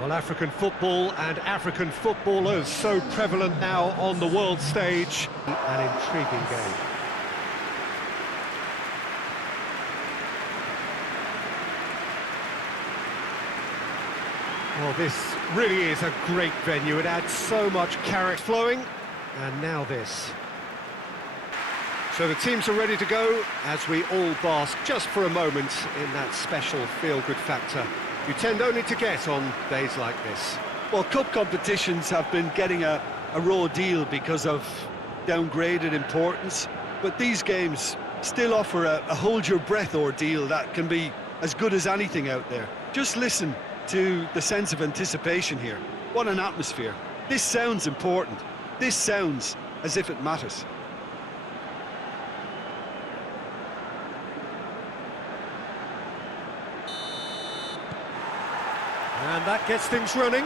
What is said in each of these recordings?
Well, African football and African footballers so prevalent now on the world stage. An intriguing game. Well, this really is a great venue. It adds so much character flowing. And now this. So the teams are ready to go as we all bask just for a moment in that special feel-good factor you tend only to get on days like this. Well, cup competitions have been getting a raw deal because of downgraded importance, but these games still offer a hold-your-breath ordeal that can be as good as anything out there. Just listen to the sense of anticipation here. What an atmosphere. This sounds important. This sounds as if it matters. And that gets things running.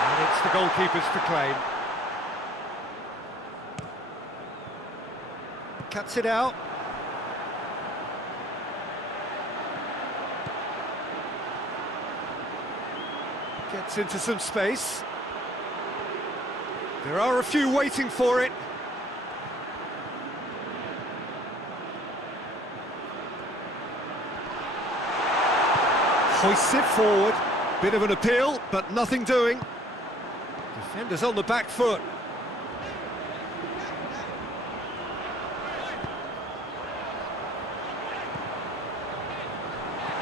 And it's the goalkeepers to claim. Cuts it out. Gets into some space. There are a few waiting for it. Hoists it forward. Bit of an appeal, but nothing doing. Defenders on the back foot.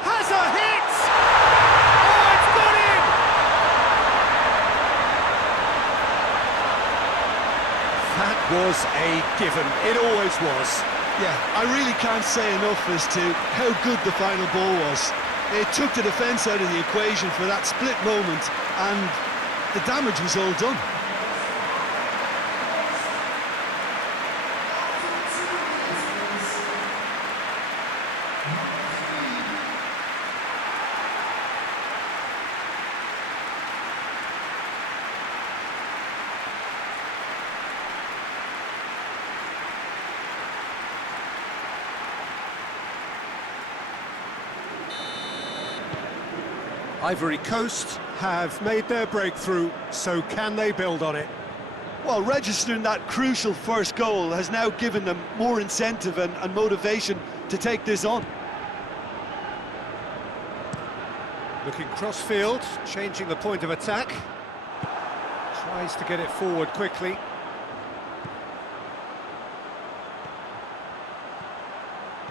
Has a hit! Oh, it's got in! That was a given. It always was. Yeah, I really can't say enough as to how good the final ball was. It took the defence out of the equation for that split moment, and the damage was all done. Ivory Coast have made their breakthrough, so can they build on it? Well, registering that crucial first goal has now given them more incentive and motivation to take this on. Looking cross-field, changing the point of attack. Tries to get it forward quickly.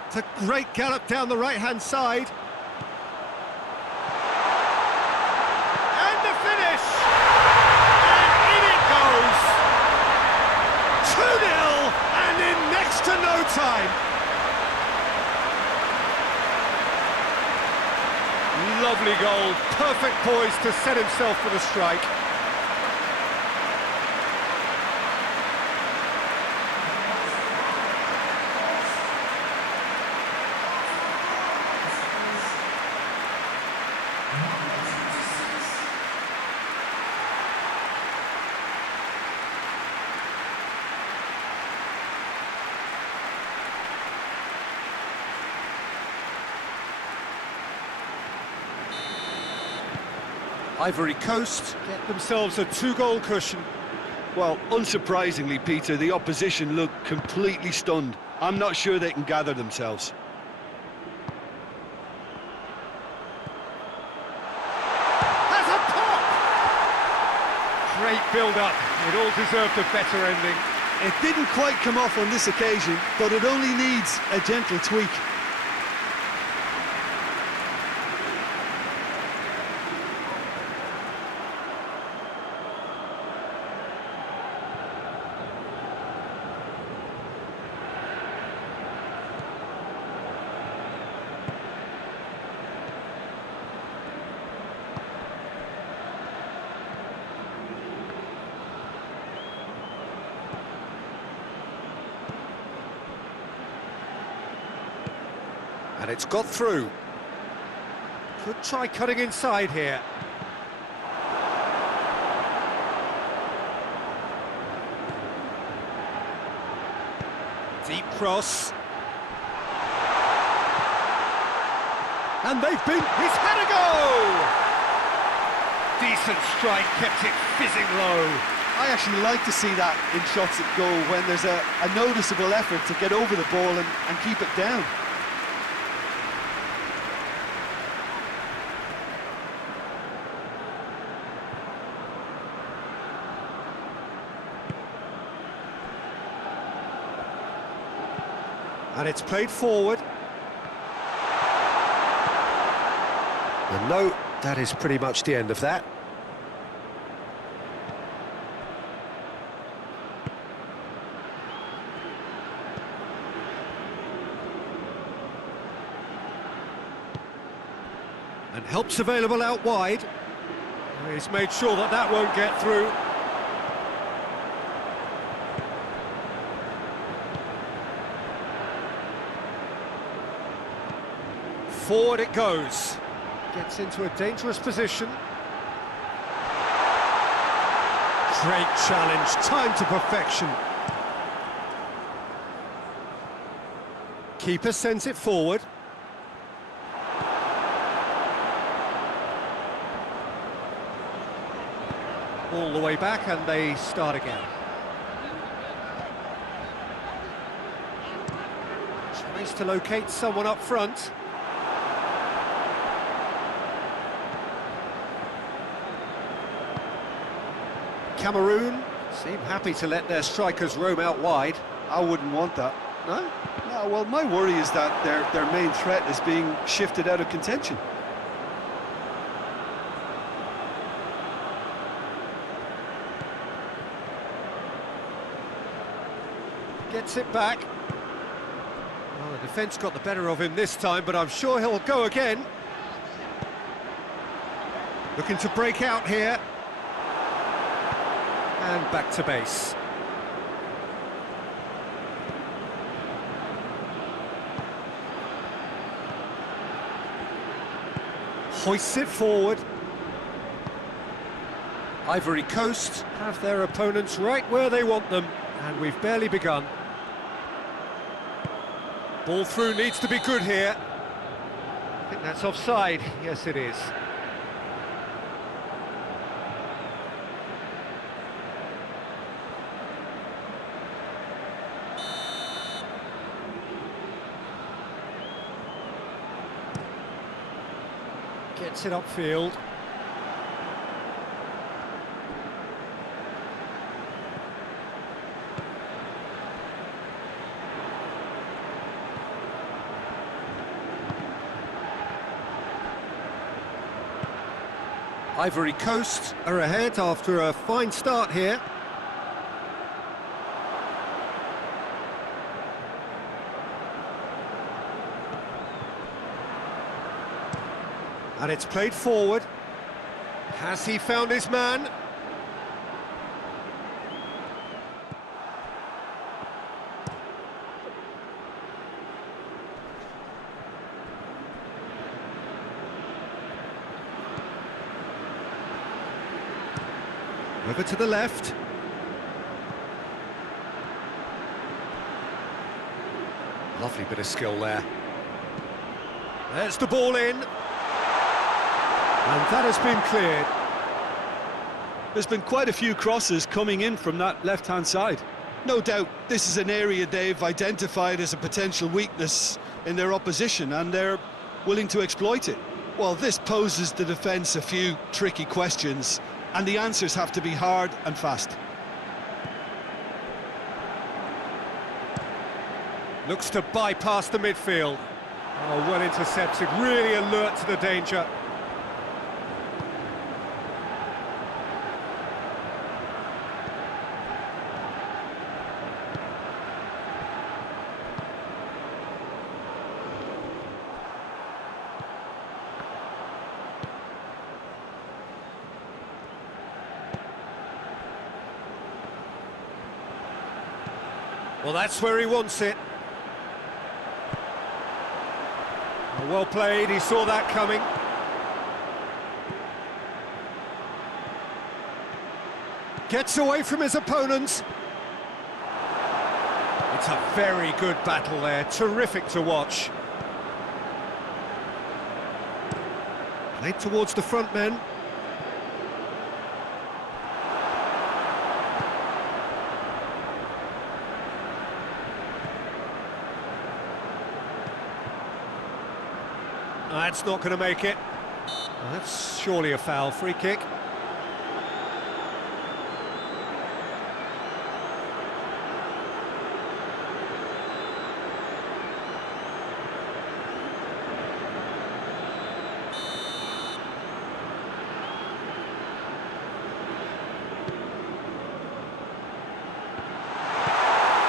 It's a great gallop down the right-hand side. And the finish! And in it goes! 2-0, and in next to no time. Lovely goal, perfect poise to set himself for the strike. Ivory Coast get themselves a 2-goal cushion. Well, unsurprisingly, Peter, the opposition look completely stunned. I'm not sure they can gather themselves. Has a pop! Great build-up. It all deserved a better ending. It didn't quite come off on this occasion, but it only needs a gentle tweak. And it's got through. Could try cutting inside here. Deep cross. And they've been... He's had a go! Decent strike, kept it fizzing low. I actually like to see that in shots at goal when there's a noticeable effort to get over the ball and keep it down. And it's played forward. And no, that is pretty much the end of that. And help's available out wide. He's made sure that that won't get through. Forward it goes. Gets into a dangerous position. Great challenge, time to perfection. Keeper sends it forward. All the way back and they start again. Tries to locate someone up front. Cameroun seem happy to let their strikers roam out wide. I wouldn't want that. No? No, well, my worry is that their main threat is being shifted out of contention. Gets it back. Well, the defence got the better of him this time, but I'm sure he'll go again. Looking to break out here. And back to base. Hoists it forward. Ivory Coast have their opponents right where they want them, and we've barely begun. Ball through needs to be good here. I think that's offside. Yes, it is. Gets it upfield. Ivory Coast are ahead after a fine start here. And it's played forward. Has he found his man? Over to the left. Lovely bit of skill there. There's the ball in. And that has been cleared. There's been quite a few crosses coming in from that left-hand side. No doubt this is an area they've identified as a potential weakness in their opposition, and they're willing to exploit it. Well, this poses the defence a few tricky questions, and the answers have to be hard and fast. Looks to bypass the midfield. Oh, well intercepted, really alert to the danger. Well, that's where he wants it. Well played, he saw that coming. Gets away from his opponents. It's a very good battle there, terrific to watch. Played towards the front men. That's not going to make it. Well, that's surely a foul, free kick.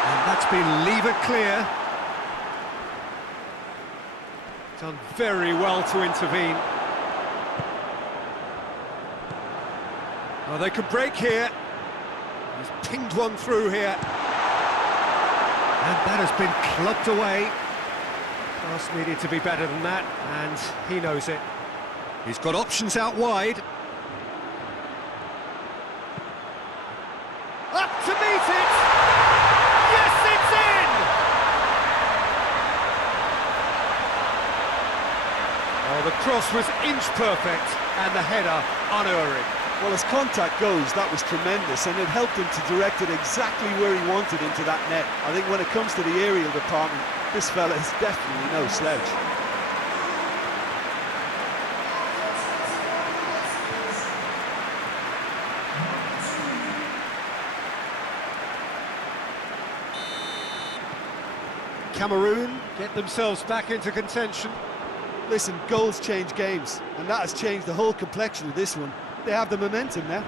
And that's been levered clear. Done very well to intervene. Oh, they could break here. He's pinged one through here. And that has been clubbed away. Pass needed to be better than that, and he knows it. He's got options out wide. Up to meet it! Yes, it's in! Oh, the cross was inch perfect, and the header unerring. Well, as contact goes, that was tremendous, and it helped him to direct it exactly where he wanted into that net. I think when it comes to the aerial department, this fella is definitely no slouch. Cameroun get themselves back into contention. Listen, goals change games, and that has changed the whole complexion of this one. They have the momentum now.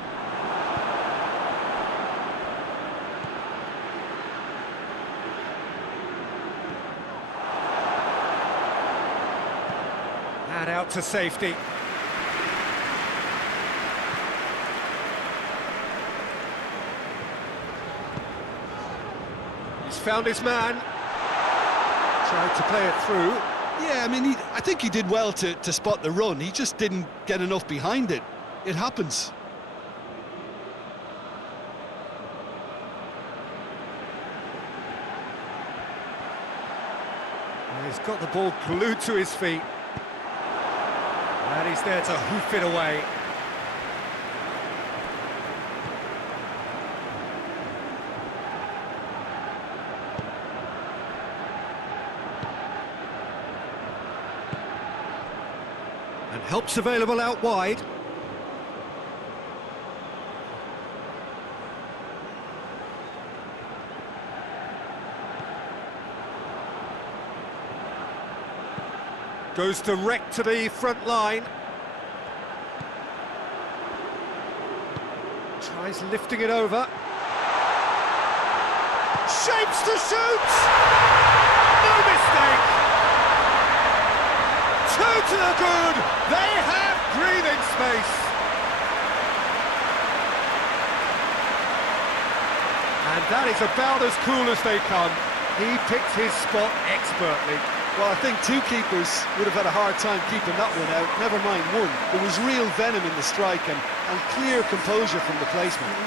And out to safety. He's found his man. Tried to play it through. Yeah, I mean, I think he did well to spot the run. He just didn't get enough behind it. It happens. He's got the ball glued to his feet. And he's there to hoof it away. And help's available out wide. Goes direct to the front line. Tries lifting it over. Shapes to shoot! No mistake! Two to the good! They have breathing space! And that is about as cool as they come. He picked his spot expertly. Well, I think two keepers would have had a hard time keeping that one out, never mind one. There was real venom in the strike and clear composure from the placement.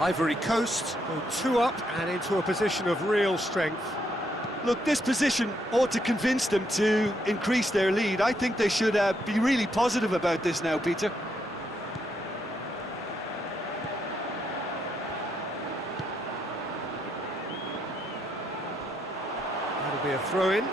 Ivory Coast go two up and into a position of real strength. Look, this position ought to convince them to increase their lead. I think they should be really positive about this now, Peter. That'll be a throw-in.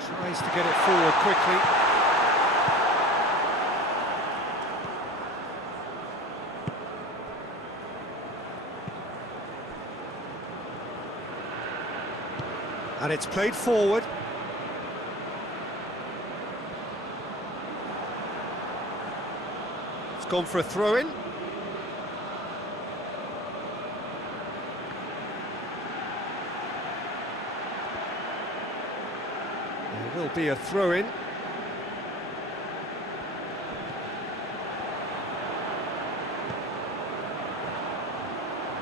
Tries to get it forward quickly. And it's played forward. gone for a throw-in. There will be a throw-in.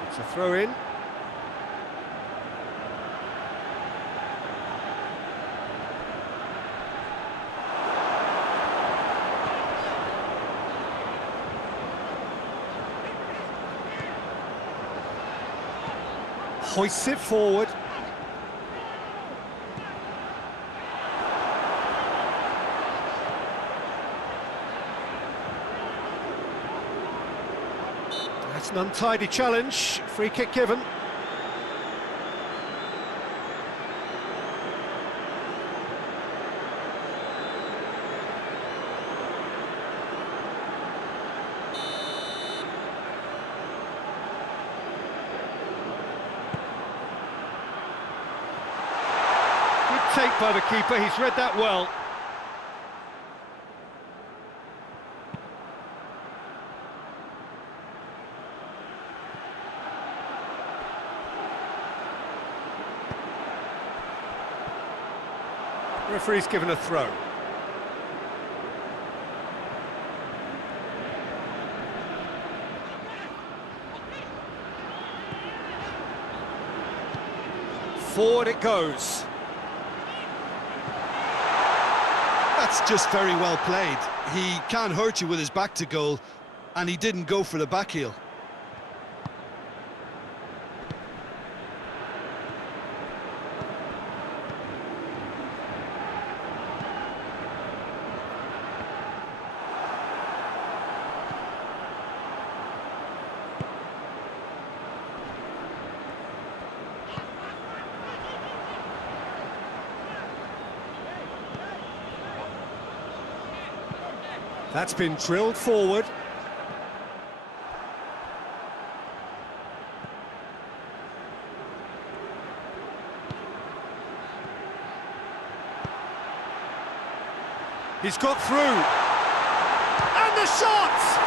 It's a throw-in. Hoists it forward. That's an untidy challenge. Free kick given. Take by the keeper, he's read that well. Referee's given a throw. Forward it goes. That's just very well played. He can't hurt you with his back to goal, and he didn't go for the back heel. That's been drilled forward. He's got through. And the shot!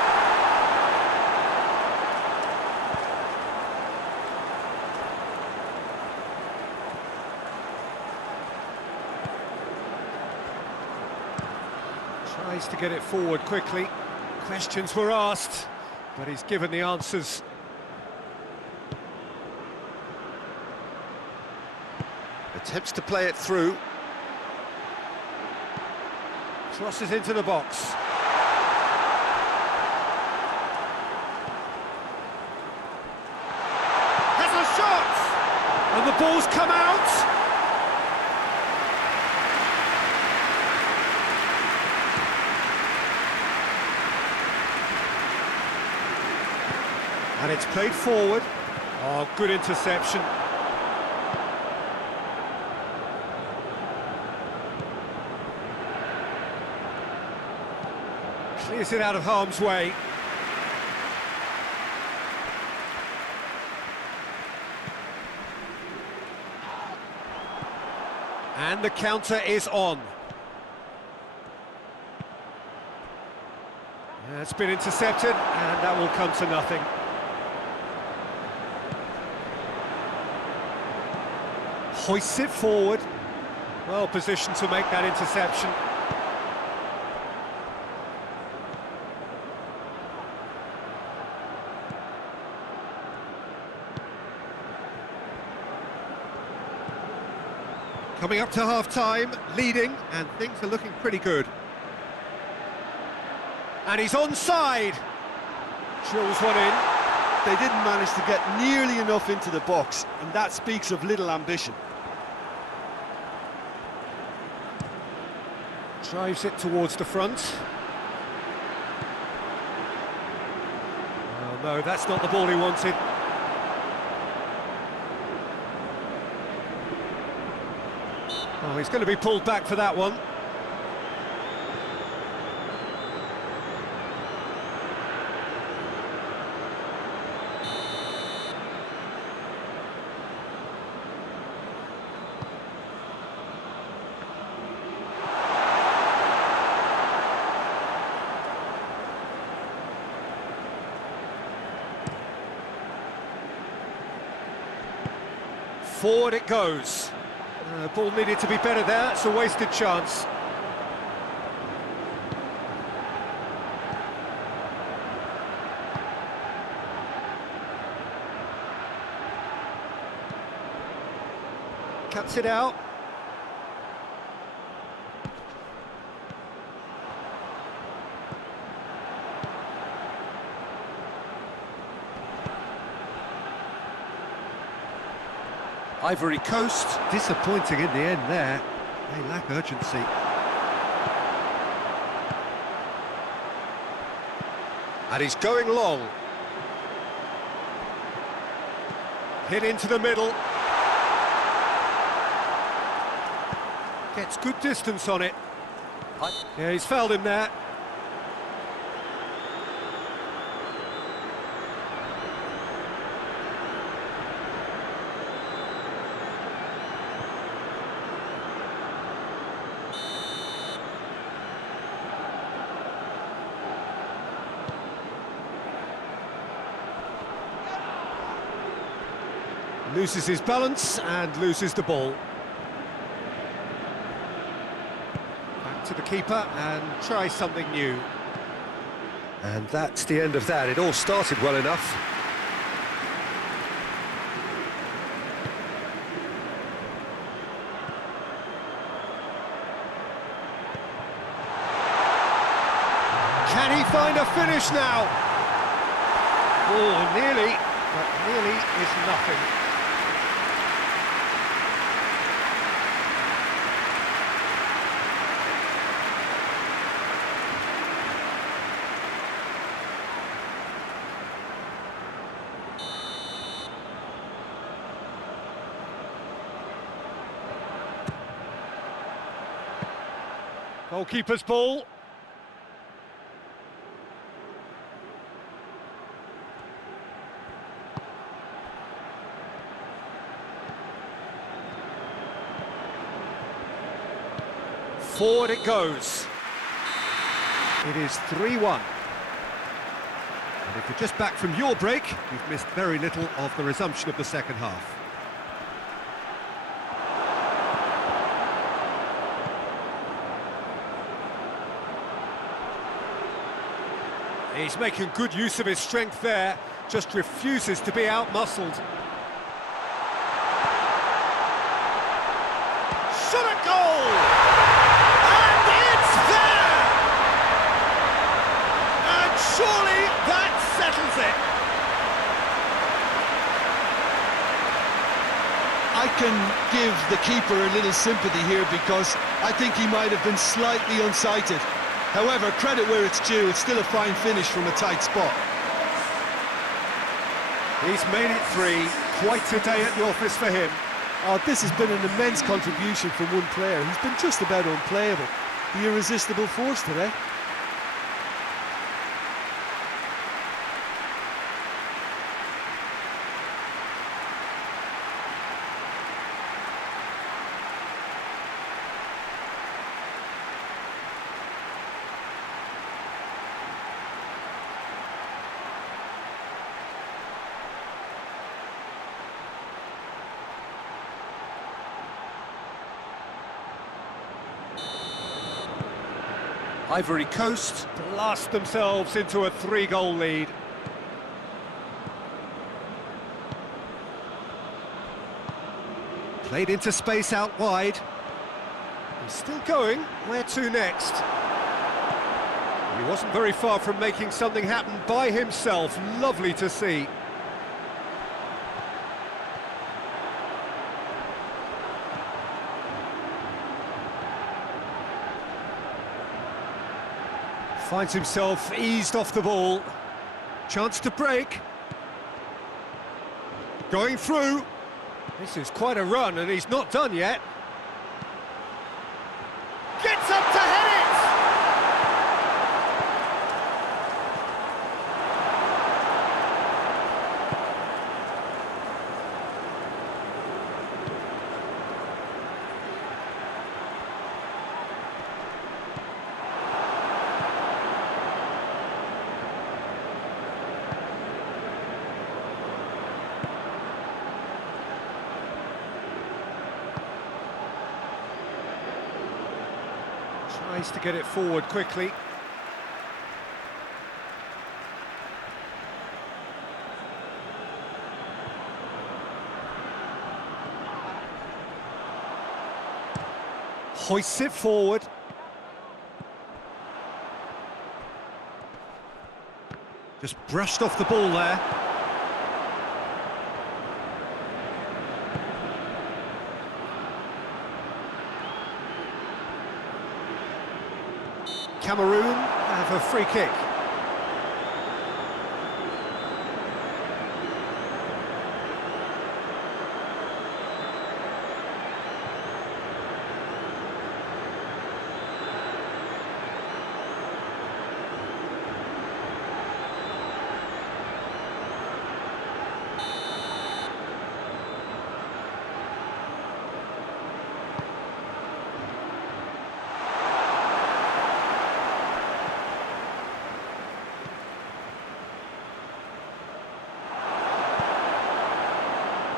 Tries to get it forward quickly. Questions were asked, but he's given the answers. Attempts to play it through. Crosses into the box. Has a shot! And the ball's come out! And it's played forward. Oh, good interception. Clears it out of harm's way. And the counter is on. It's been intercepted, and that will come to nothing. Hoists it forward. Well positioned to make that interception. Coming up to half-time, leading, and things are looking pretty good. And he's onside. Drills one in. They didn't manage to get nearly enough into the box, and that speaks of little ambition. Drives it towards the front. Oh no, that's not the ball he wanted. Oh, he's going to be pulled back for that one. Forward it goes. Ball needed to be better there, it's a wasted chance. Cuts it out. Ivory Coast, disappointing in the end there. They lack urgency. And he's going long. Hit into the middle. Gets good distance on it. Yeah, he's fouled him there. Loses his balance and loses the ball. Back to the keeper and try something new. And that's the end of that. It all started well enough. Can he find a finish now? Oh, nearly, but nearly is nothing. Goalkeeper's ball. Forward it goes. It is 3-1. And if you're just back from your break, you've missed very little of the resumption of the second half. He's making good use of his strength there, just refuses to be out-muscled. Shot at goal! And it's there! And surely that settles it! I can give the keeper a little sympathy here because I think he might have been slightly unsighted. However, credit where it's due, it's still a fine finish from a tight spot. He's made it 3, quite a day at the office for him. Oh, this has been an immense contribution from one player. He's been just about unplayable. The irresistible force today. Ivory Coast blast themselves into a 3-goal lead. Played into space out wide. He's still going. Where to next? He wasn't very far from making something happen by himself. Lovely to see. Finds himself eased off the ball. Chance to break. Going through. This is quite a run and he's not done yet. Gets up to head it! Tries to get it forward quickly. Hoists it forward. Just brushed off the ball there. Cameroun have a free kick.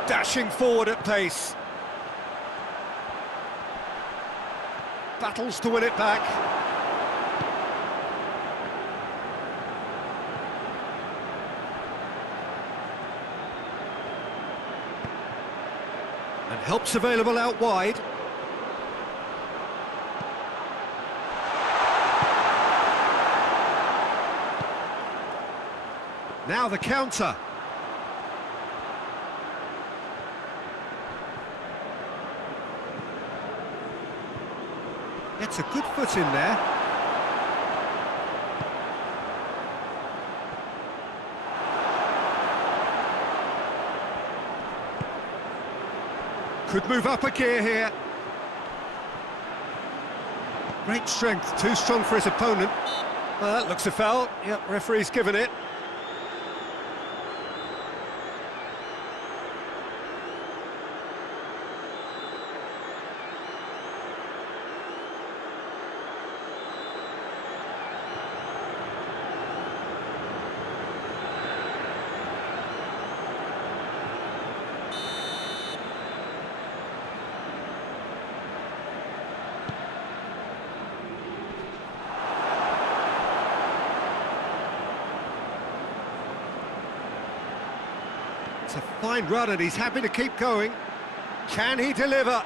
Dashing forward at pace. Battles to win it back. And help's available out wide. Now the counter. Gets a good foot in there. Could move up a gear here. Great strength, too strong for his opponent. Well, that looks a foul. Yep, referee's given it. It's a fine run and he's happy to keep going. Can he deliver?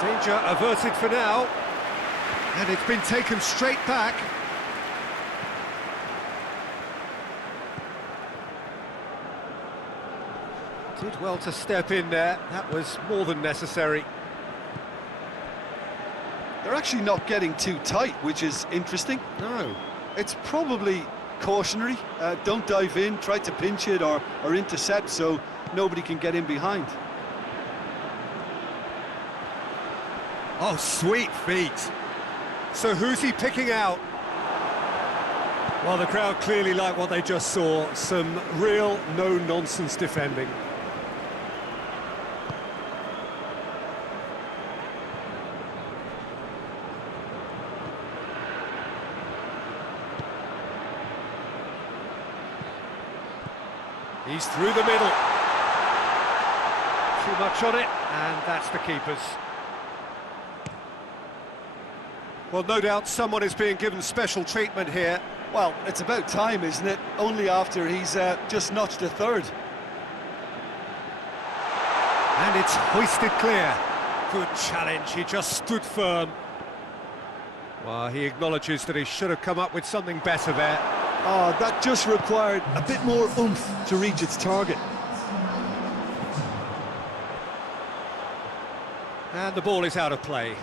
Danger averted for now. And it's been taken straight back. Did well to step in there. That was more than necessary. They're actually not getting too tight, which is interesting. No. It's probably cautionary. Don't dive in, try to pinch it or intercept so nobody can get in behind. Oh, sweet feet. So who's he picking out? Well, the crowd clearly like what they just saw. Some real no-nonsense defending. He's through the middle. Too much on it, and that's the keeper's. Well, no doubt someone is being given special treatment here. Well, it's about time, isn't it? Only after he's just notched a third. And it's hoisted clear. Good challenge, he just stood firm. Well, he acknowledges that he should have come up with something better there. Oh, that just required a bit more oomph to reach its target. And the ball is out of play.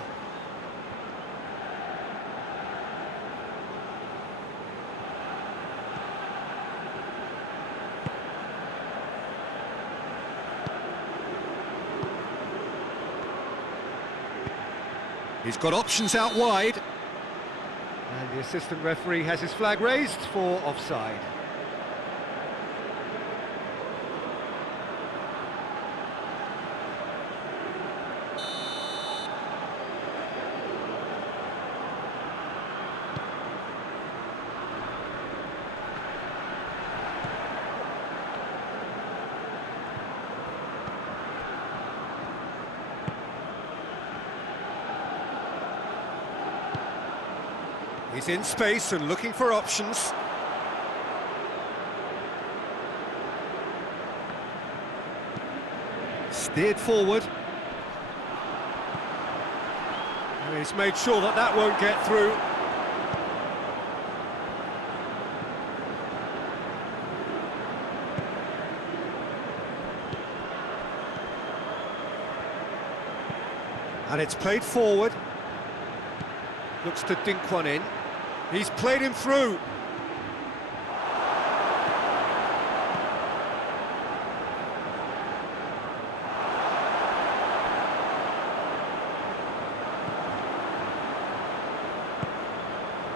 He's got options out wide. And the assistant referee has his flag raised for offside. He's in space and looking for options. Steered forward. And he's made sure that that won't get through. And it's played forward. Looks to dink one in. He's played him through.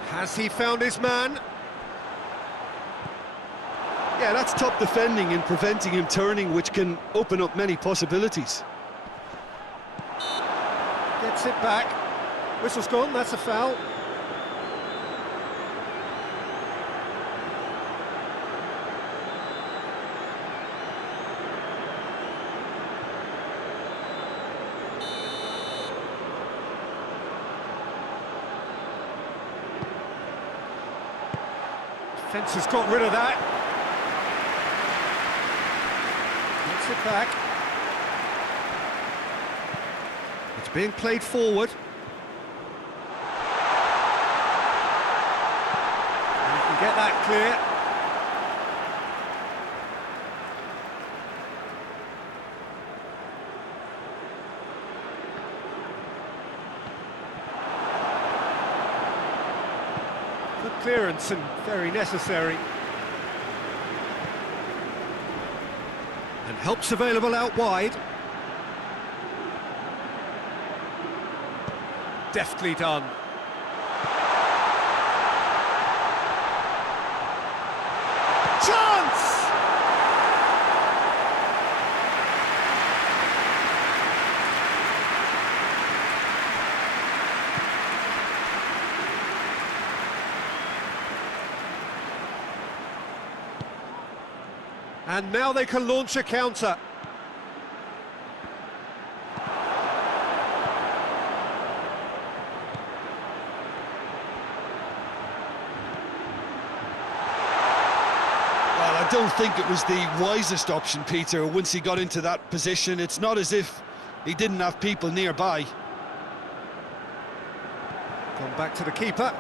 Has he found his man? Yeah, that's top defending and preventing him turning, which can open up many possibilities. Gets it back. Whistle's gone, that's a foul. Defence has got rid of that. Gets it back. It's being played forward. And you can get that clear. Good clearance and very necessary. And help's available out wide. Deftly done. Chance! And now they can launch a counter. I don't think it was the wisest option, Peter, once he got into that position. It's not as if he didn't have people nearby. Gone back to the keeper.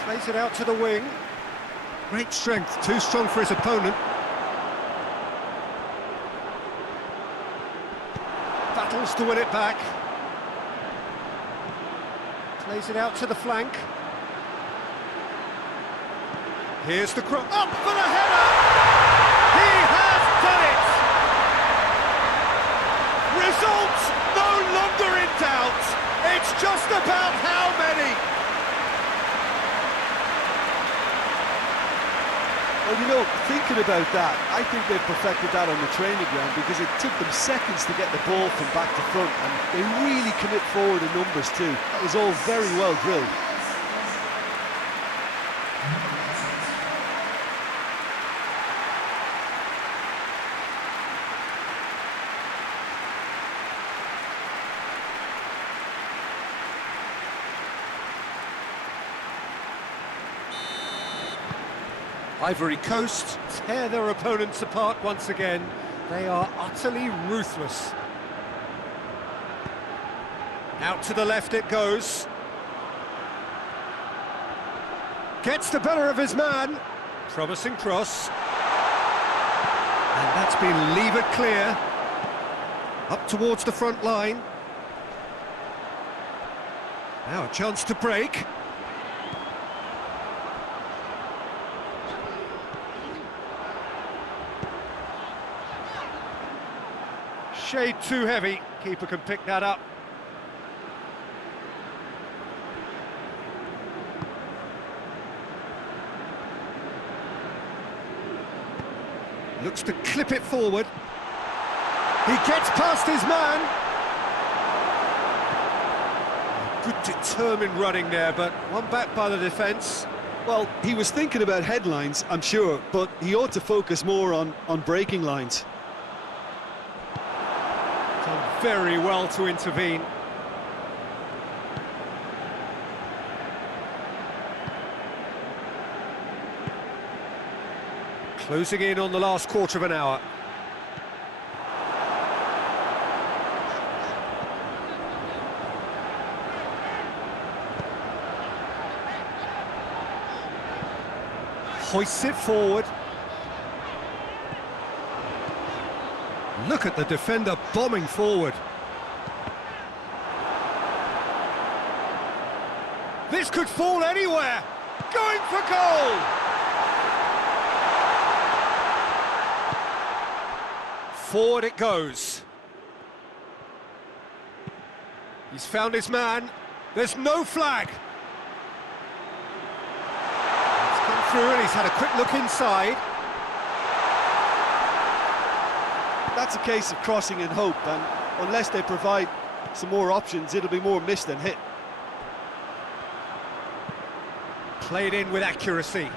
Plays it out to the wing. Great strength, too strong for his opponent. Battles to win it back. Plays it out to the flank. Here's the cross. Up for the header! He has done it! Results no longer in doubt. It's just about how many. Well, you know, thinking about that, I think they perfected that on the training ground because it took them seconds to get the ball from back to front, and they really commit forward in numbers too. That was all very well drilled. Ivory Coast tear their opponents apart once again. They are utterly ruthless. Out to the left it goes. Gets the better of his man. Promising cross. And that's been levered clear. Up towards the front line. Now a chance to break. Shade too heavy. Keeper can pick that up. Looks to clip it forward. He gets past his man. Good determined running there, but one back by the defence. Well, he was thinking about headlines, I'm sure, but he ought to focus more on breaking lines. Done very well to intervene. Closing in on the last quarter of an hour. Hoists it forward. Look at the defender bombing forward. This could fall anywhere. Going for goal! Forward it goes. He's found his man. There's no flag. He's come through and he's had a quick look inside. That's a case of crossing in hope, and unless they provide some more options, it'll be more miss than hit. Played in with accuracy.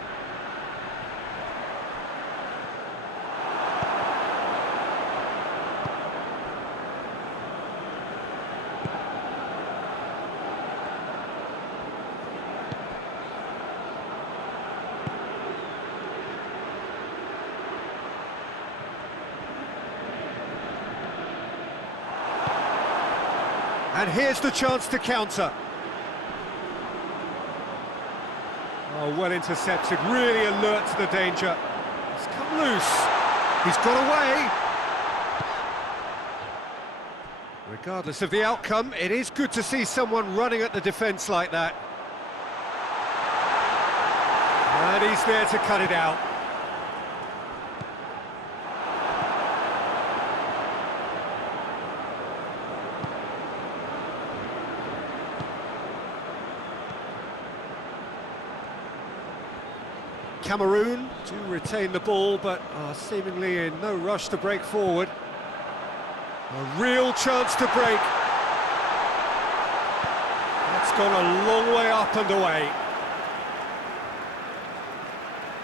And here's the chance to counter. Oh, well intercepted, really alert to the danger. He's come loose. He's got away. Regardless of the outcome, it is good to see someone running at the defence like that. And he's there to cut it out. Cameroun do retain the ball, but are seemingly in no rush to break forward. A real chance to break. That's gone a long way up and away.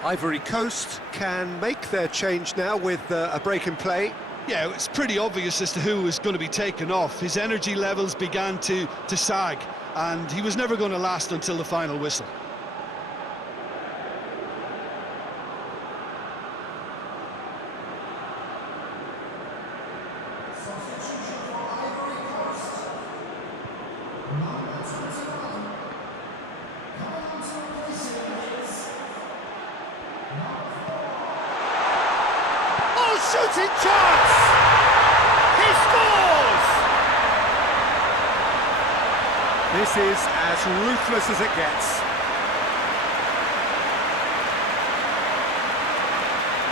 Ivory Coast can make their change now with a break in play. Yeah, it's pretty obvious as to who was going to be taken off. His energy levels began to sag, and he was never going to last until the final whistle. Shooting chance! He scores! This is as ruthless as it gets.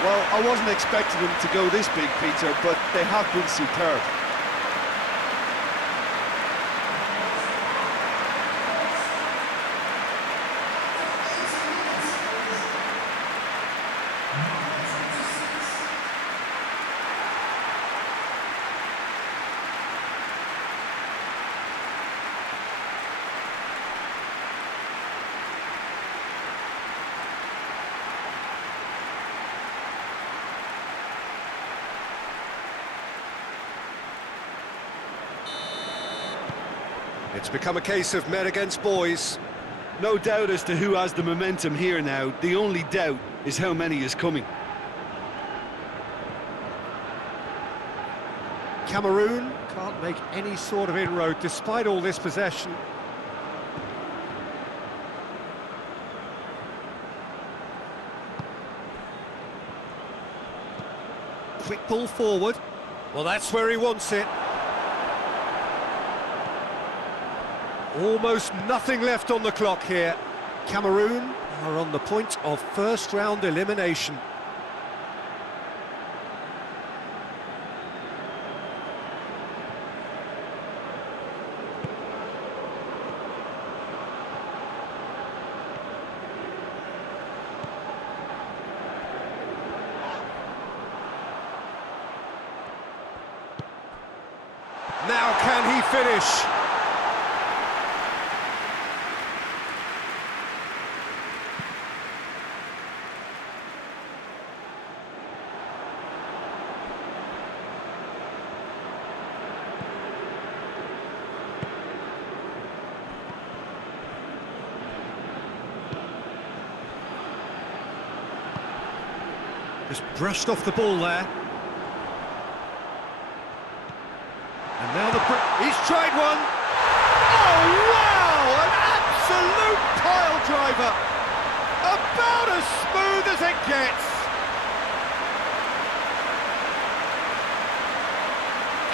Well, I wasn't expecting them to go this big, Peter, but they have been superb. It's become a case of men against boys. No doubt as to who has the momentum here now. The only doubt is how many is coming. Cameroun can't make any sort of inroad despite all this possession. Quick ball forward. Well, that's where he wants it. Almost nothing left on the clock here. Cameroun are on the point of first-round elimination. Now can he finish? Just brushed off the ball there. And now he's tried one. Oh, wow! An absolute pile driver. About as smooth as it gets.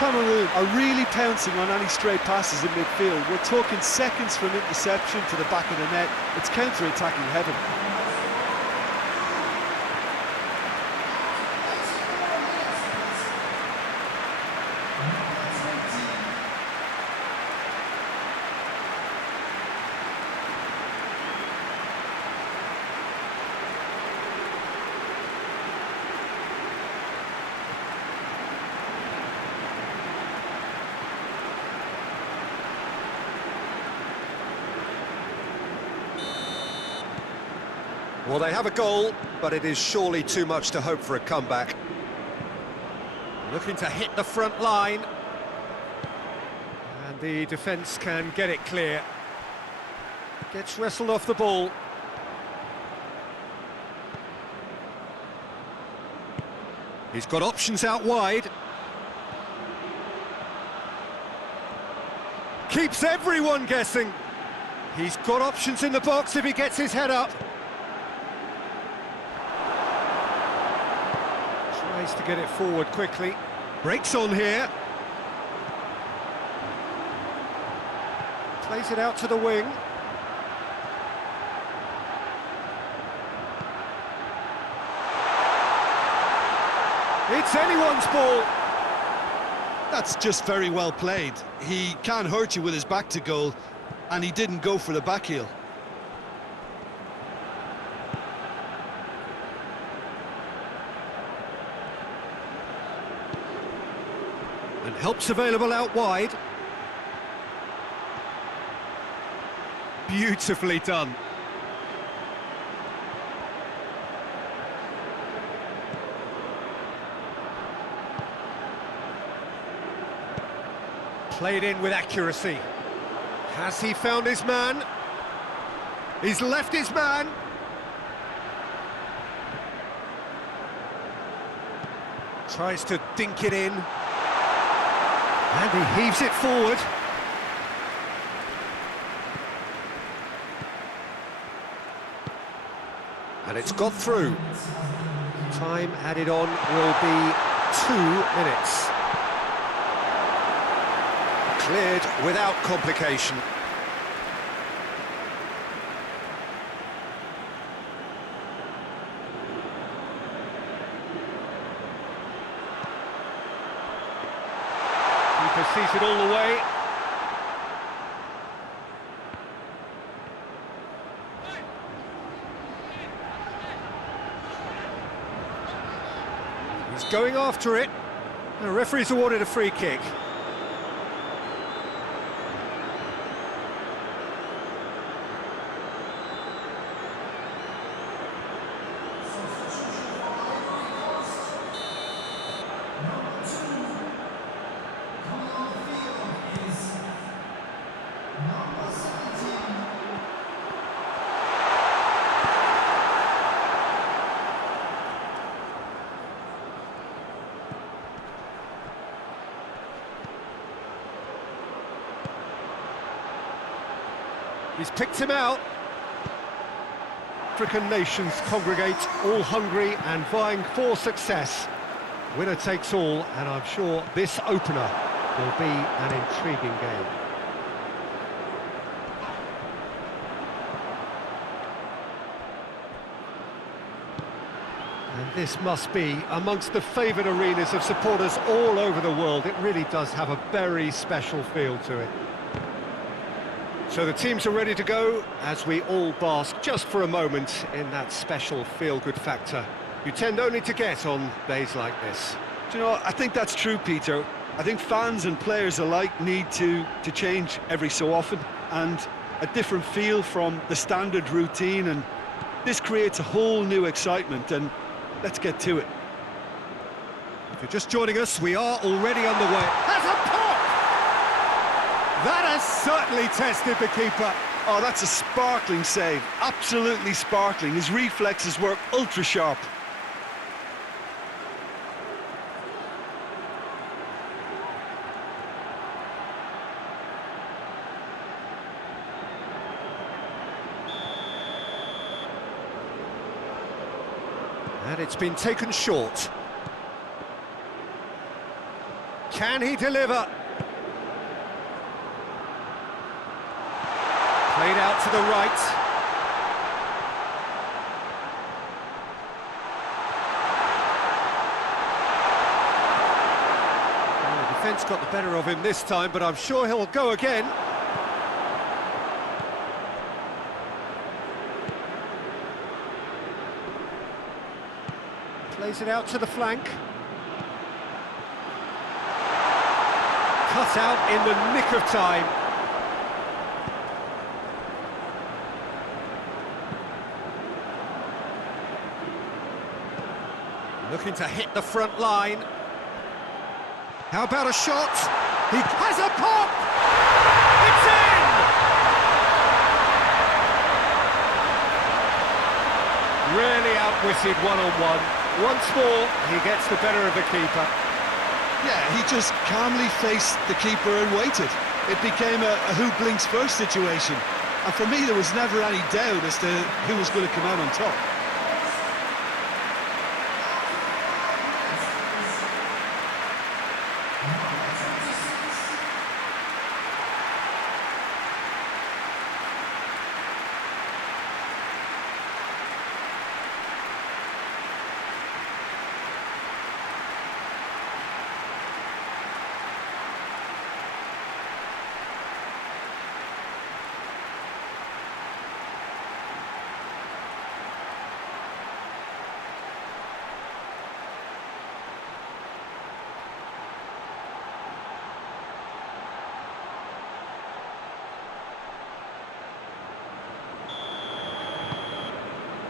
Cameroun are really pouncing on any stray passes in midfield. We're talking seconds from interception to the back of the net. It's counter-attacking heaven. Well, they have a goal, but it is surely too much to hope for a comeback. Looking to hit the front line. And the defence can get it clear. Gets wrestled off the ball. He's got options out wide. Keeps everyone guessing. He's got options in the box if he gets his head up. Tries to get it forward quickly. Breaks on here. Plays it out to the wing. It's anyone's ball. That's just very well played. He can't hurt you with his back to goal, and he didn't go for the back heel. And help's available out wide. Beautifully done. Played in with accuracy. Has he found his man? He's left his man. Tries to dink it in. And he heaves it forward. And it's got through. Time added on will be 2 minutes. Cleared without complication. Keeper sees it all the way. He's going after it. The referee's awarded a free kick. He's picked him out. African nations congregate, all hungry and vying for success. Winner takes all, and I'm sure this opener will be an intriguing game. And this must be amongst the favoured arenas of supporters all over the world. It really does have a very special feel to it. So the teams are ready to go as we all bask just for a moment in that special feel-good factor you tend only to get on days like this. Do you know, I think that's true, Peter. I think fans and players alike need to change every so often, and a different feel from the standard routine, and this creates a whole new excitement, and let's get to it. If you're just joining us, we are already underway. Has a pop! That has certainly tested the keeper. Oh, that's a sparkling save, absolutely sparkling. His reflexes were ultra-sharp. And it's been taken short. Can he deliver? Played out to the right. Well, the defence got the better of him this time, but I'm sure he'll go again. Plays it out to the flank. Cut out in the nick of time. Looking to hit the front line. How about a shot? He has a pop! It's in! Really outwitted one-on-one. Once more, he gets the better of the keeper. Yeah, he just calmly faced the keeper and waited. It became a who blinks first situation. And for me, there was never any doubt as to who was going to come out on top.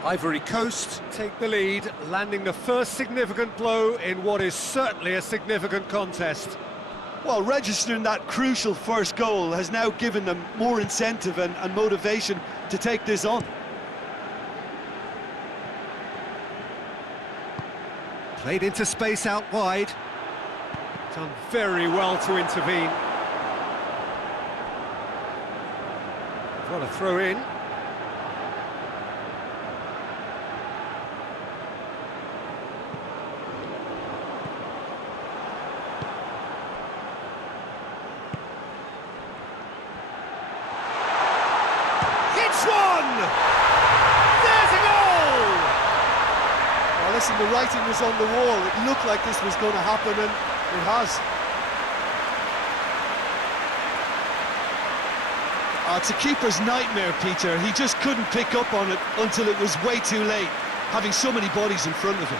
Ivory Coast take the lead, landing the first significant blow in what is certainly a significant contest. Well, registering that crucial first goal has now given them more incentive and motivation to take this on. Played into space out wide. Done very well to intervene. What a throw in. Listen, the writing was on the wall. It looked like this was going to happen, and it has. It's a keeper's nightmare, Peter. He just couldn't pick up on it until it was way too late, having so many bodies in front of him.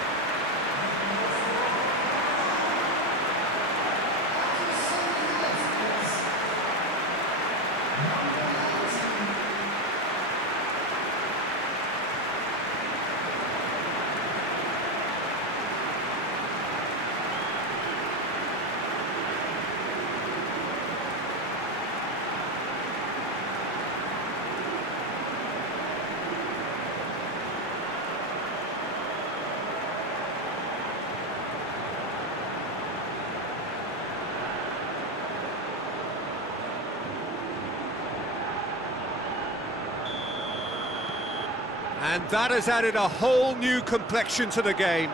And that has added a whole new complexion to the game.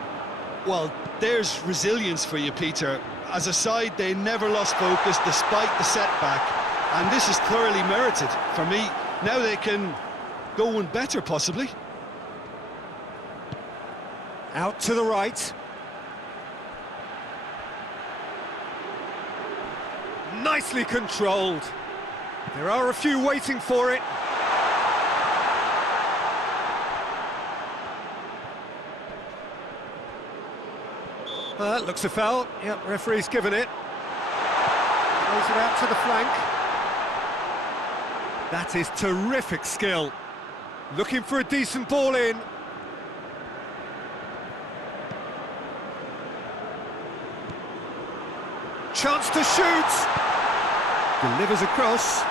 Well, there's resilience for you, Peter. As a side, they never lost focus despite the setback, and this is thoroughly merited. For me, now they can go one better, possibly. Out to the right. Nicely controlled. There are a few waiting for it. That looks a foul. Yep, referee's given it. Plays it out to the flank. That is terrific skill. Looking for a decent ball in. Chance to shoot. Delivers across.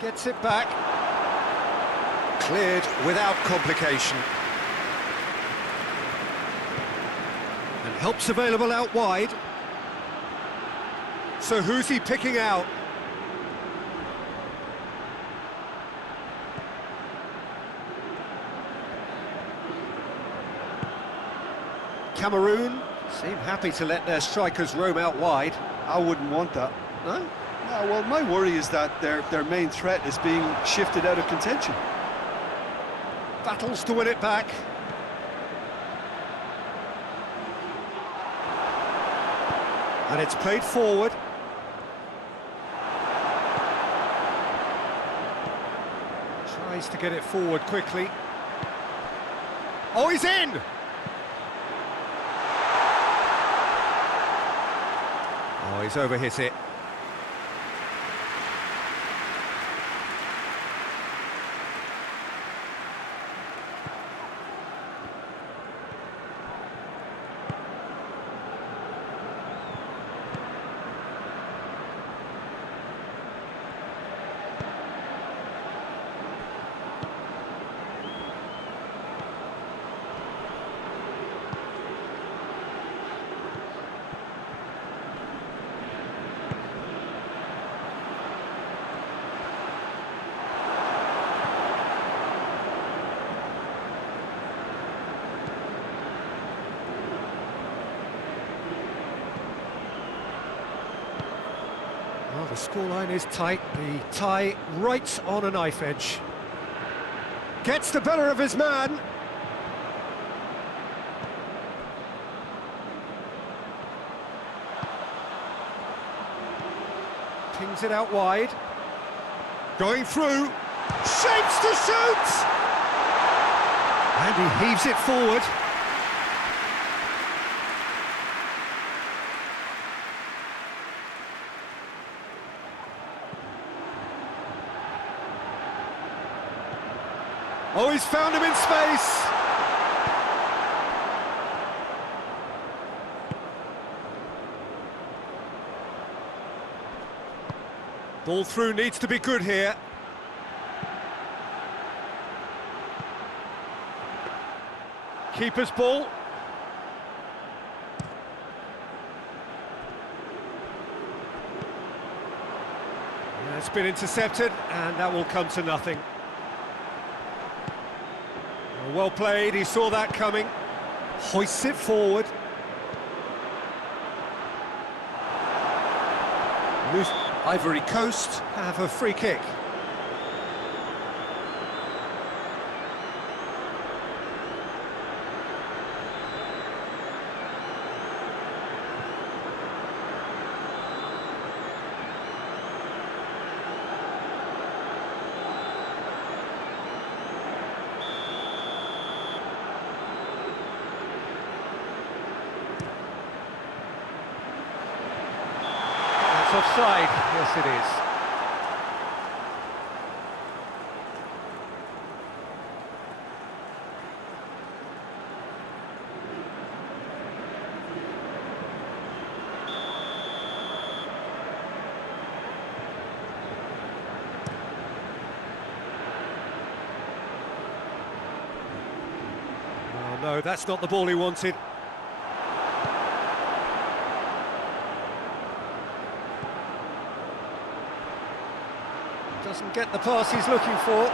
Gets it back. Cleared without complication. And help's available out wide. So who's he picking out? Cameroun seem happy to let their strikers roam out wide. I wouldn't want that. No? No, well, my worry is that their main threat is being shifted out of contention. Battles to win it back. And it's played forward. Tries to get it forward quickly. Oh, he's in! Oh, he's overhit it. Well, the scoreline is tight. The tie right on a knife edge. Gets the better of his man. Pings it out wide. Going through. Shapes to shoot! And he heaves it forward. Oh, he's found him in space! Ball through needs to be good here. Keeper's ball. Yeah, it's been intercepted, and that will come to nothing. Well played, he saw that coming. Hoists it forward. Ivory Coast have a free kick. Offside, yes it is. Oh no, that's not the ball he wanted. Doesn't get the pass he's looking for.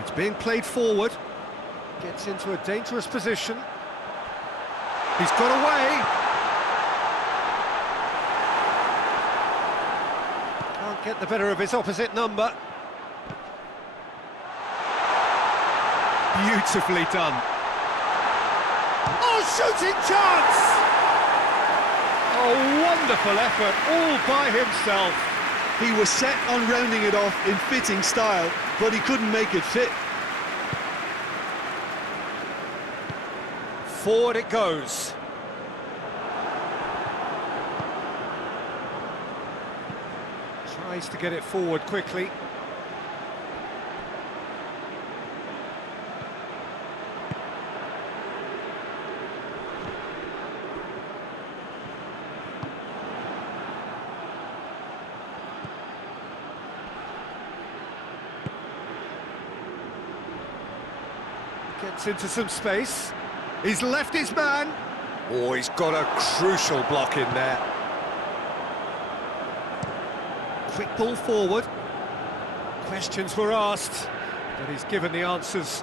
It's being played forward. Gets into a dangerous position. He's got away. Can't get the better of his opposite number. Beautifully done. Oh, shooting chance! A wonderful effort, all by himself. He was set on rounding it off in fitting style, but he couldn't make it fit. Forward it goes. Tries to get it forward quickly. Gets into some space. He's left his man. Oh, he's got a crucial block in there. Quick ball forward. Questions were asked, But he's given the answers.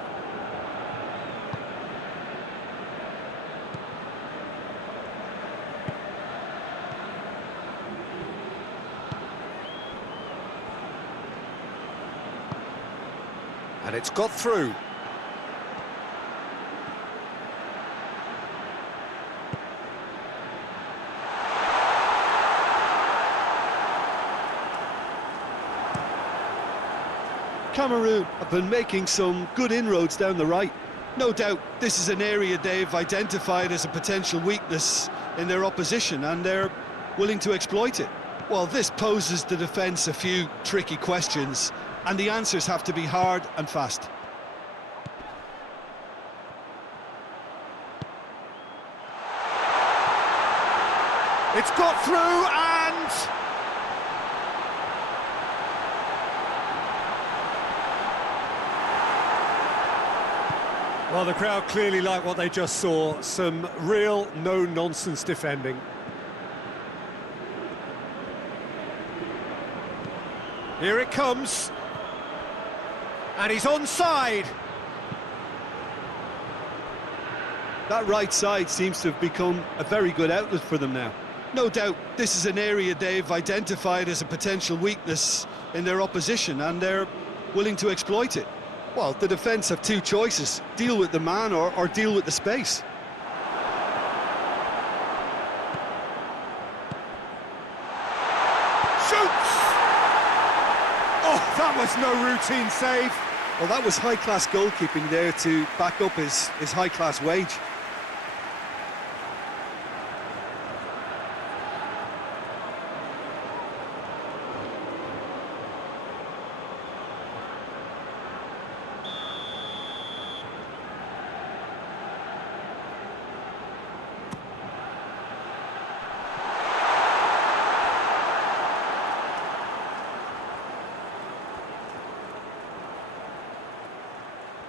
And it's got through. Cameroun have been making some good inroads down the right. No doubt this is an area they've identified as a potential weakness in their opposition, and they're willing to exploit it. Well, this poses the defence a few tricky questions, and the answers have to be hard and fast. It's got through and... Well, the crowd clearly like what they just saw. Some real no-nonsense defending. Here it comes. And he's onside. That right side seems to have become a very good outlet for them now. No doubt this is an area they've identified as a potential weakness in their opposition, and they're willing to exploit it. Well, the defence have two choices: deal with the man or deal with the space. Shoots! Oh, that was no routine save. Well, that was high-class goalkeeping there to back up his high-class wage.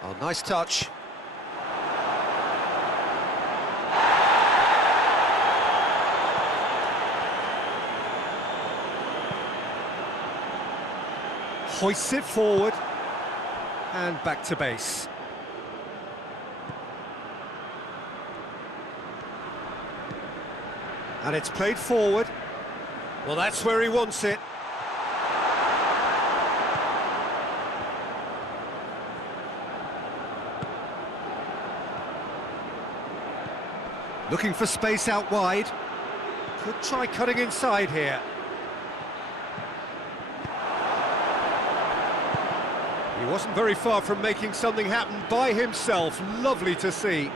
Oh, nice touch. Hoists it forward and back to base. And it's played forward. Well, that's where he wants it. Looking for space out wide. Could try cutting inside here. He wasn't very far from making something happen by himself. Lovely to see.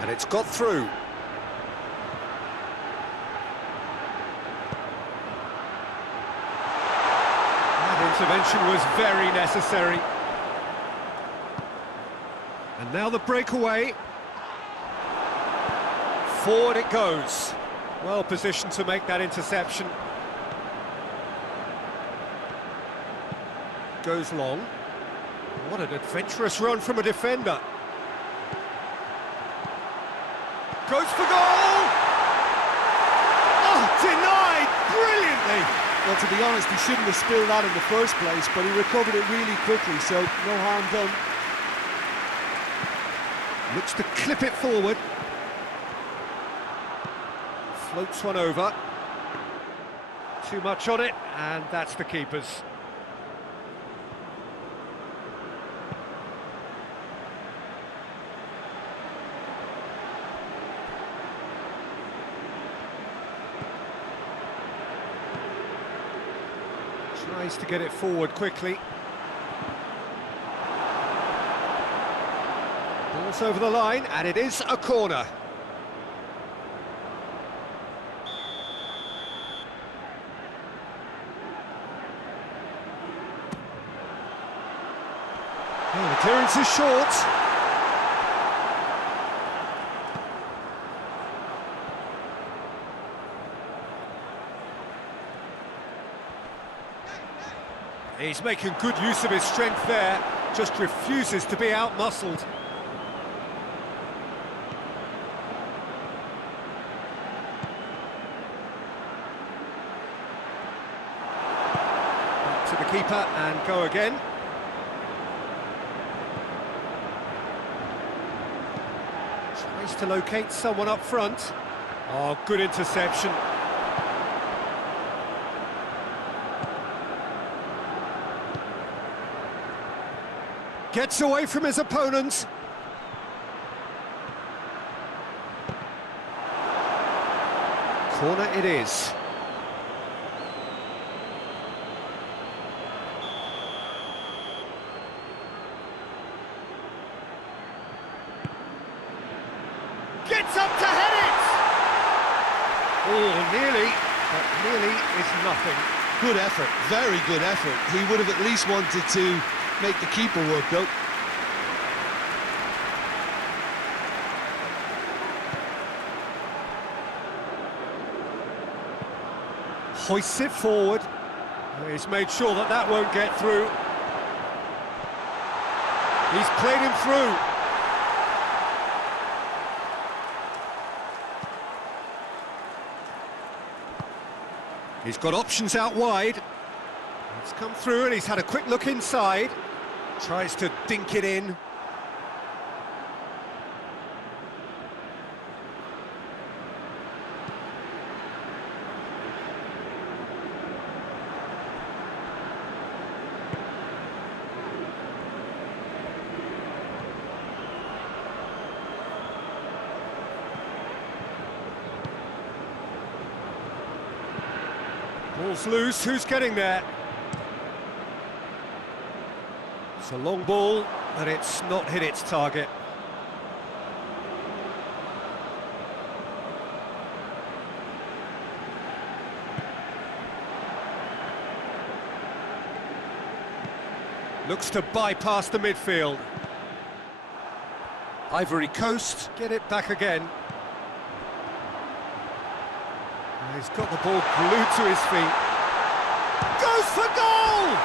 And it's got through. That intervention was very necessary. And now the breakaway. Forward it goes. Well positioned to make that interception. Goes long. What an adventurous run from a defender. Goes for goal! Oh, denied brilliantly! Well, to be honest, he shouldn't have spilled that in the first place, but he recovered it really quickly, so no harm done. Looks to clip it forward. Floats one over. Too much on it, and that's the keeper's. Tries to get it forward quickly. Ball's over the line, and it is a corner. Oh, the clearance is short. He's making good use of his strength there, just refuses to be outmuscled. Back to the keeper and go again. Tries to locate someone up front. Oh, good interception. Gets away from his opponents. Corner it is. Gets up to head it! Oh, nearly, but nearly is nothing. Good effort, very good effort. He would have at least wanted to make the keeper work though. Hoists it forward. He's made sure that that won't get through. He's played him through. He's got options out wide. It's come through and he's had a quick look inside. Tries to dink it in. Ball's loose, who's getting there? It's a long ball, but it's not hit its target. Looks to bypass the midfield. Ivory Coast get it back again. He's got the ball glued to his feet. Goes for goal!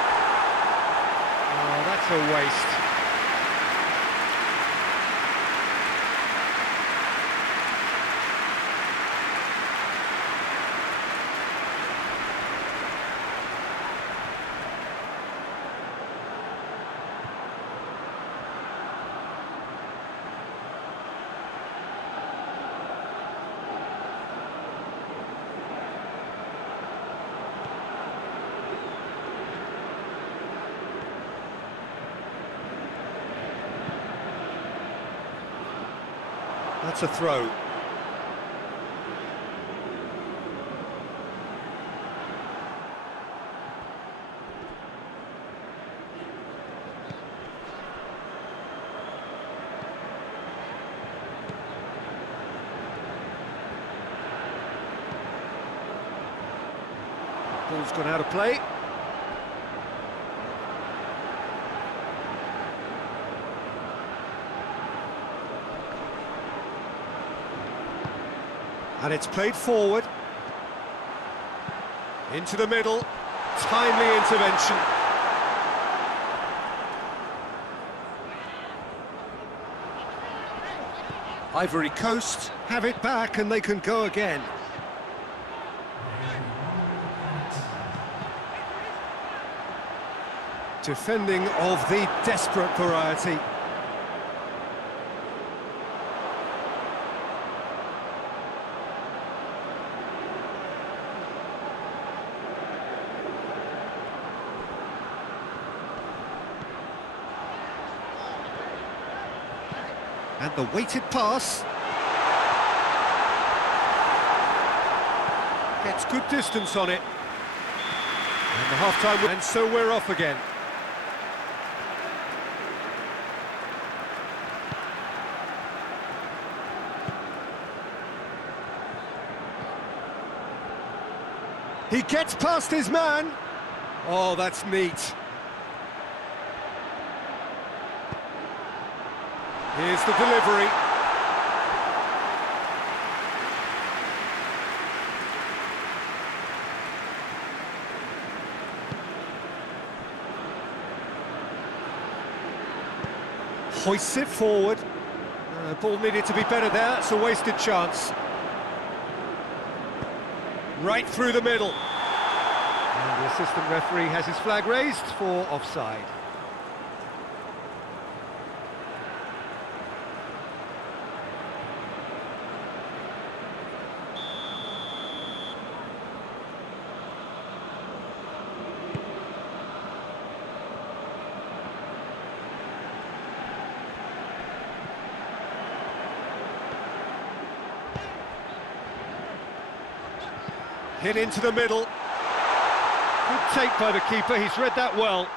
Oh, that's a waste. That's a throw. Ball's gone out of play. And it's played forward. Into the middle. Timely intervention. Ivory Coast have it back and they can go again. Defending of the desperate variety. And the weighted pass. Gets good distance on it. And the half-time, and so we're off again. He gets past his man. Oh, that's neat. Here's the delivery. Hoists it forward. Ball needed to be better there, it's a wasted chance. Right through the middle. And the assistant referee has his flag raised for offside. Hit into the middle. Good take by the keeper, he's read that well.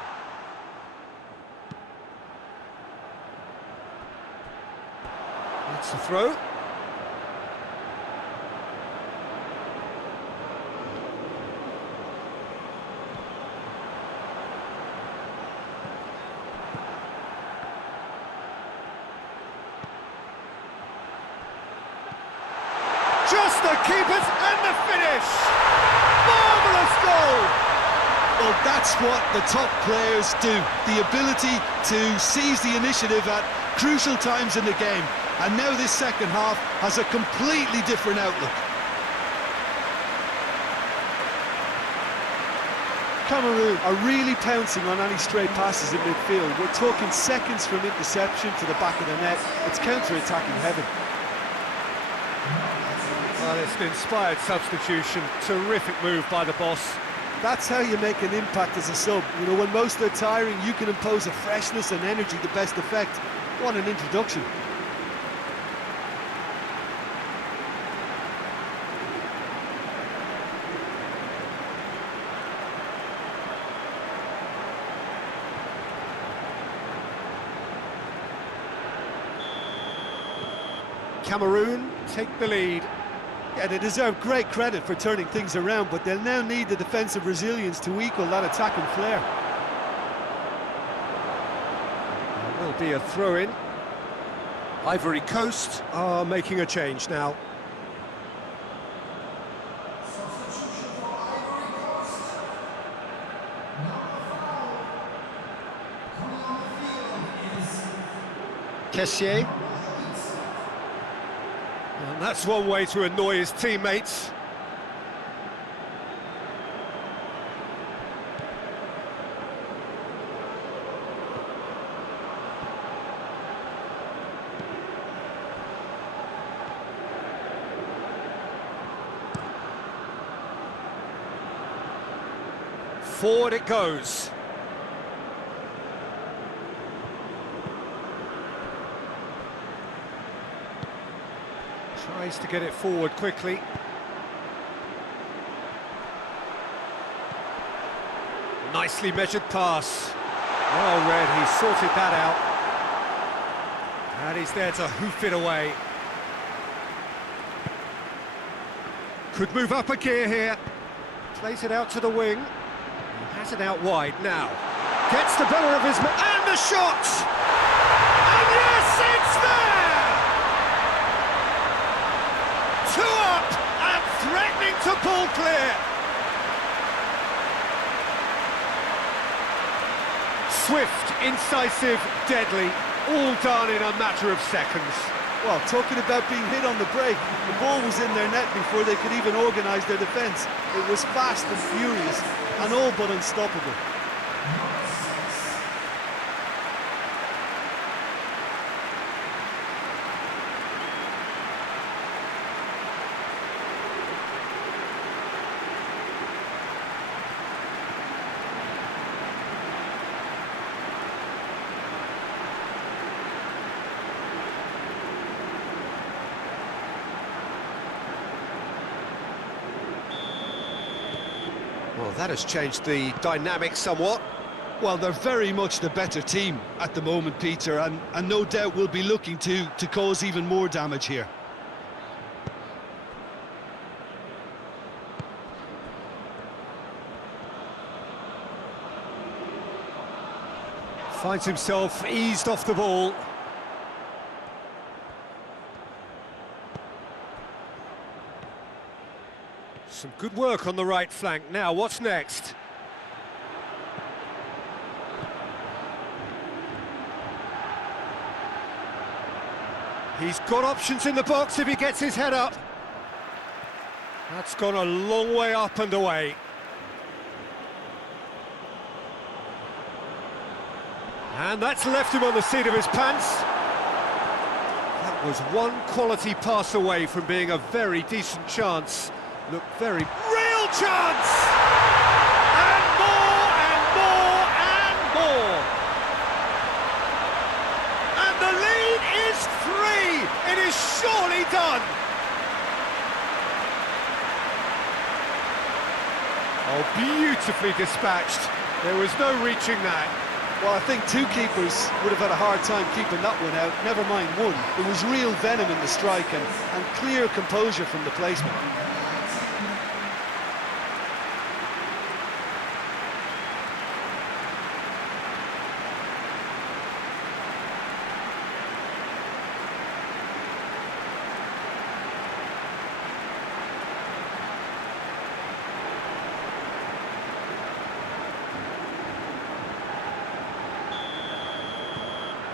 That's the throw. Just the keepers and the finish! Marvellous goal! Well, that's what the top players do. The ability to seize the initiative at crucial times in the game. And now this second half has a completely different outlook. Cameroun are really pouncing on any stray passes in midfield. We're talking seconds from interception to the back of the net. It's counter-attacking heaven. Well, it's an inspired substitution. Terrific move by the boss. That's how you make an impact as a sub. You know, when most are tiring, you can impose a freshness and energy to best effect. What an introduction. Cameroun take the lead. Yeah, they deserve great credit for turning things around, but they'll now need the defensive resilience to equal that attacking flair. There will be a throw-in. Ivory Coast are making a change now. Kessié. And that's one way to annoy his teammates. Forward it goes. Tries to get it forward quickly. Nicely measured pass. Well read, he sorted that out. And he's there to hoof it away. Could move up a gear here. Plays it out to the wing. He has it out wide now. Gets the better of his man. And the shot! And yes, it's there! Two up and threatening to pull clear. Swift, incisive, deadly, all done in a matter of seconds. Well, talking about being hit on the break, the ball was in their net before they could even organise their defence. It was fast and furious, and all but unstoppable. Well, that has changed the dynamic somewhat. Well, they're very much the better team at the moment, Peter, and no doubt will be looking to cause even more damage here. Finds himself eased off the ball. Some good work on the right flank. Now, what's next? He's got options in the box if he gets his head up. That's gone a long way up and away. And that's left him on the seat of his pants. That was one quality pass away from being a very decent chance. Looked very... Real chance! And more, and more, and more! And the lead is 3! It is surely done! Oh, beautifully dispatched. There was no reaching that. Well, I think two keepers would have had a hard time keeping that one out, never mind one. There was real venom in the strike and clear composure from the placement.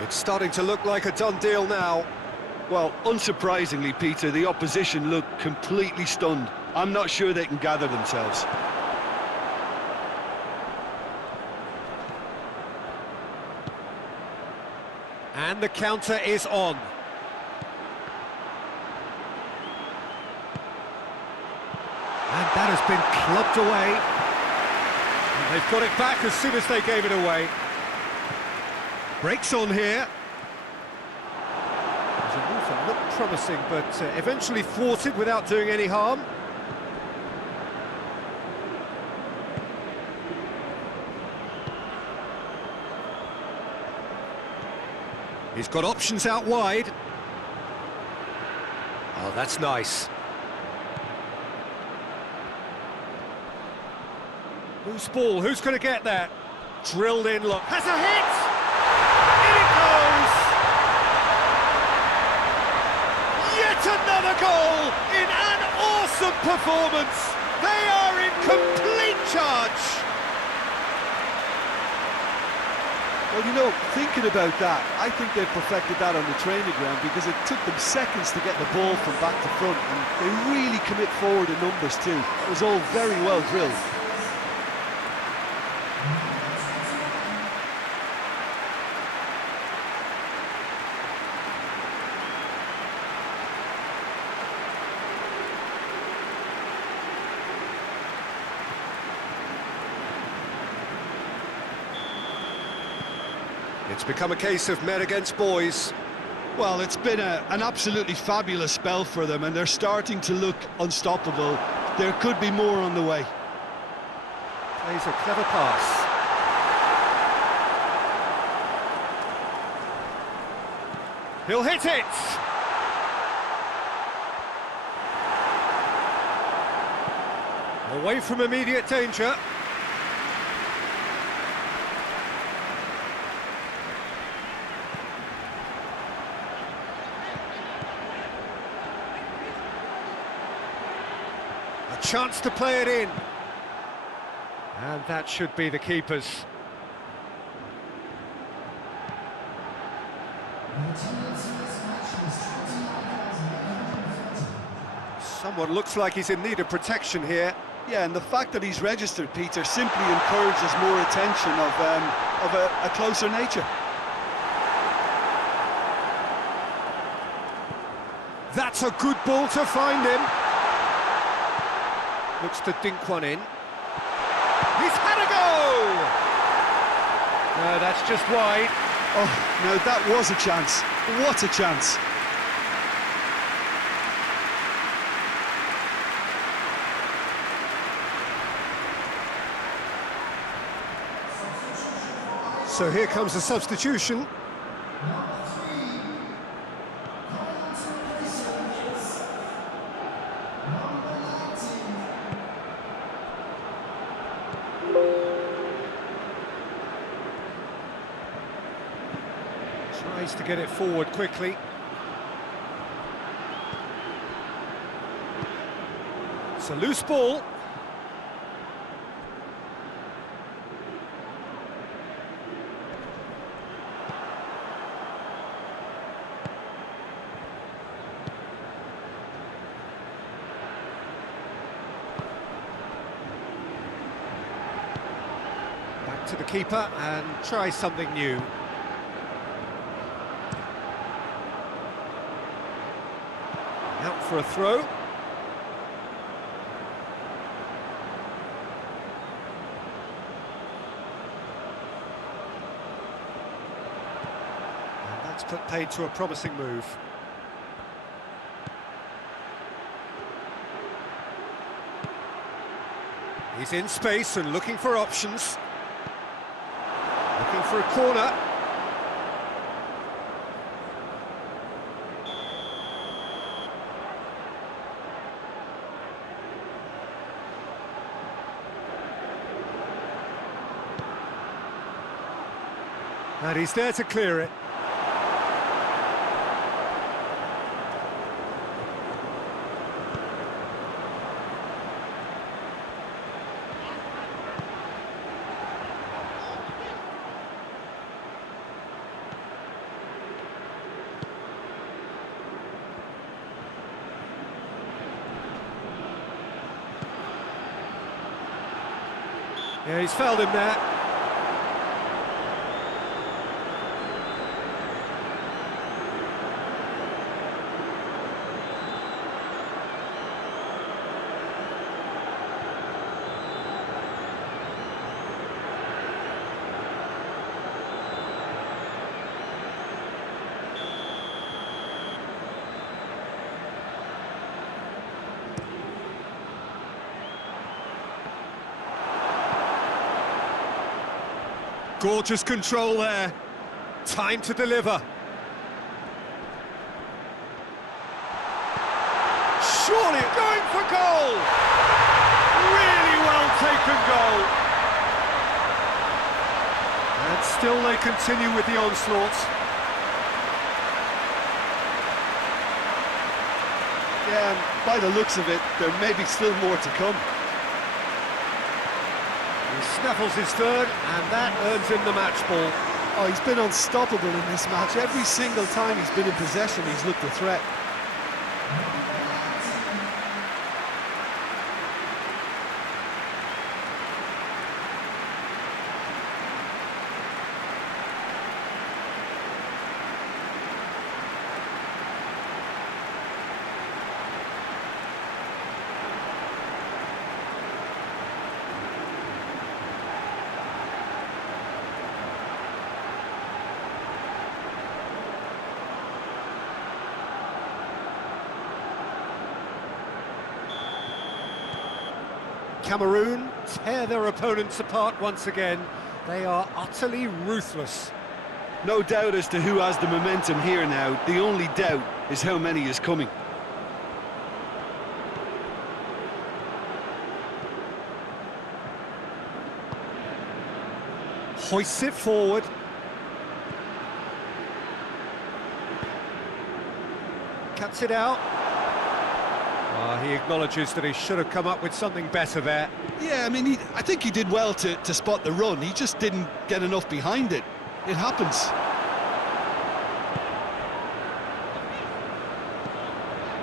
It's starting to look like a done deal now. Well, unsurprisingly, Peter, the opposition look completely stunned. I'm not sure they can gather themselves. And the counter is on. And that has been clubbed away. And they've got it back as soon as they gave it away. Breaks on here. There's a move that looked promising, but eventually thwarted without doing any harm. He's got options out wide. Oh, that's nice. Loose ball, who's going to get that? Drilled in, look. Has a hit! In it goes! Yet another goal in an awesome performance! They are in complete charge! Well, you know, thinking about that, I think they've perfected that on the training ground because it took them seconds to get the ball from back to front, and they really commit forward in numbers too. It was all very well drilled. It's become a case of men against boys. Well, it's been an absolutely fabulous spell for them, and they're starting to look unstoppable. There could be more on the way. Plays a clever pass. He'll hit it! Away from immediate danger. A chance to play it in. And that should be the keeper's. Someone looks like he's in need of protection here. Yeah, and the fact that he's registered, Peter, simply encourages more attention of a closer nature. That's a good ball to find him. Looks to dink one in. He's had a go! No, that's just wide. Oh, no, that was a chance. What a chance. So here comes the substitution. Tries to get it forward quickly. It's a loose ball. back to the keeper and try something new. Out for a throw. And that's put paid to a promising move. He's in space and looking for options. Looking for a corner. And he's there to clear it. Yeah, he's fouled him there. Gorgeous control there. Time to deliver. Surely going for goal. Really well taken goal. And still they continue with the onslaught. Yeah, and by the looks of it, there may be still more to come. He snaffles his third, and that earns him the match ball. Oh, he's been unstoppable in this match. Every single time he's been in possession, he's looked a threat. Cameroun tear their opponents apart once again. They are utterly ruthless. No doubt as to who has the momentum here now. The only doubt is how many is coming. Hoists it forward. Cuts it out. He acknowledges that he should have come up with something better there. Yeah, I mean, I think he did well to spot the run. He just didn't get enough behind it. It happens.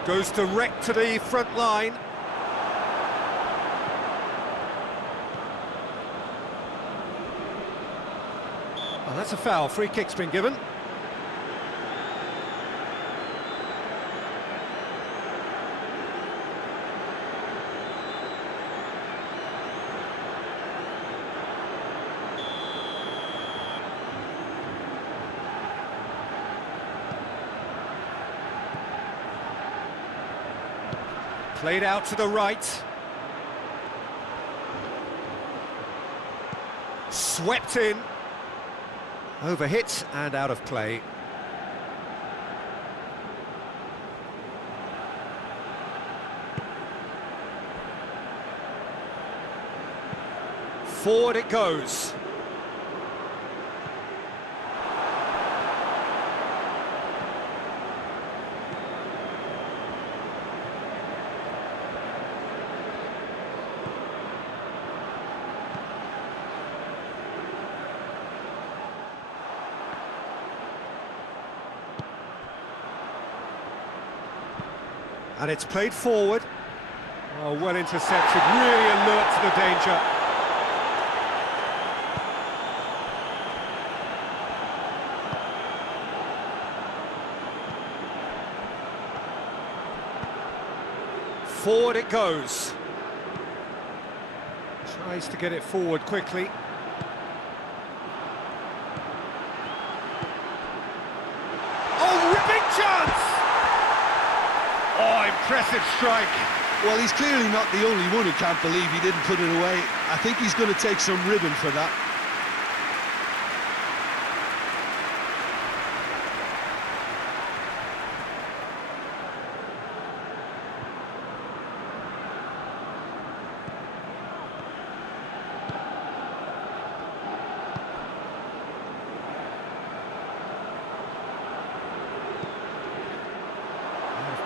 Goes direct to the front line. Well, that's a foul. Free kick's been given. Played out to the right. Swept in. Overhit and out of play. Forward it goes. And it's played forward. Oh, well intercepted, really alert to the danger. forward it goes. Tries to get it forward quickly. Oh, ripping chance! Oh, impressive strike. Well, he's clearly not the only one who can't believe he didn't put it away. I think he's going to take some ribbon for that.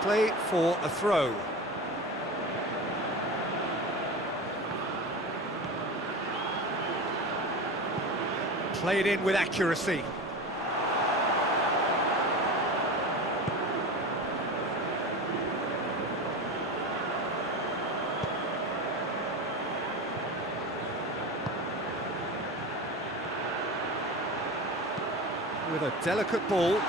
Play for a throw. Played in with accuracy. With a delicate ball.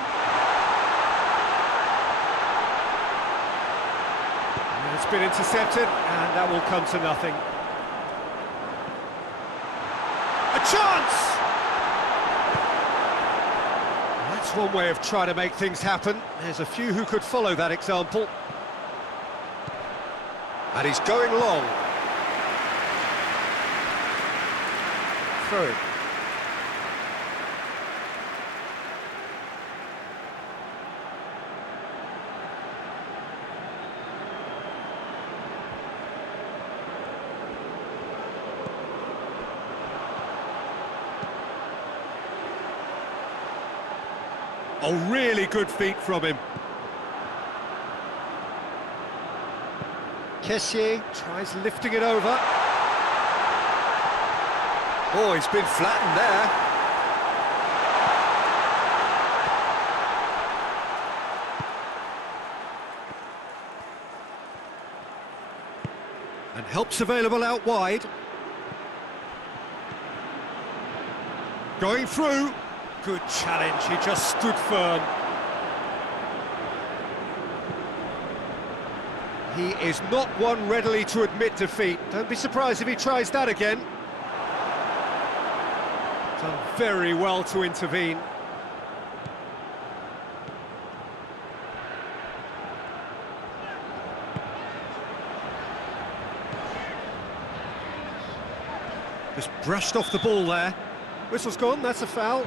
It's been intercepted, and that will come to nothing. A chance! That's one way of trying to make things happen. There's a few who could follow that example. And he's going long. Through. Oh, really good feet from him. Kessié tries lifting it over. Oh, he's been flattened there. And help's available out wide. Going through. Good challenge, he just stood firm. He is not one readily to admit defeat. Don't be surprised if he tries that again. Done very well to intervene. Just brushed off the ball there. Whistle's gone, that's a foul.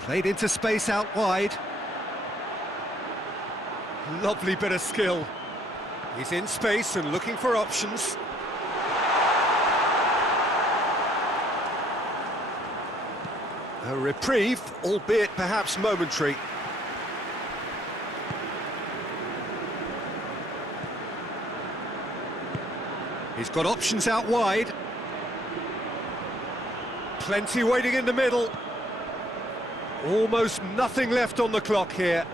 Played into space out wide. Lovely bit of skill. He's in space and looking for options. A reprieve, albeit perhaps momentary. He's got options out wide. Plenty waiting in the middle. Almost nothing left on the clock here.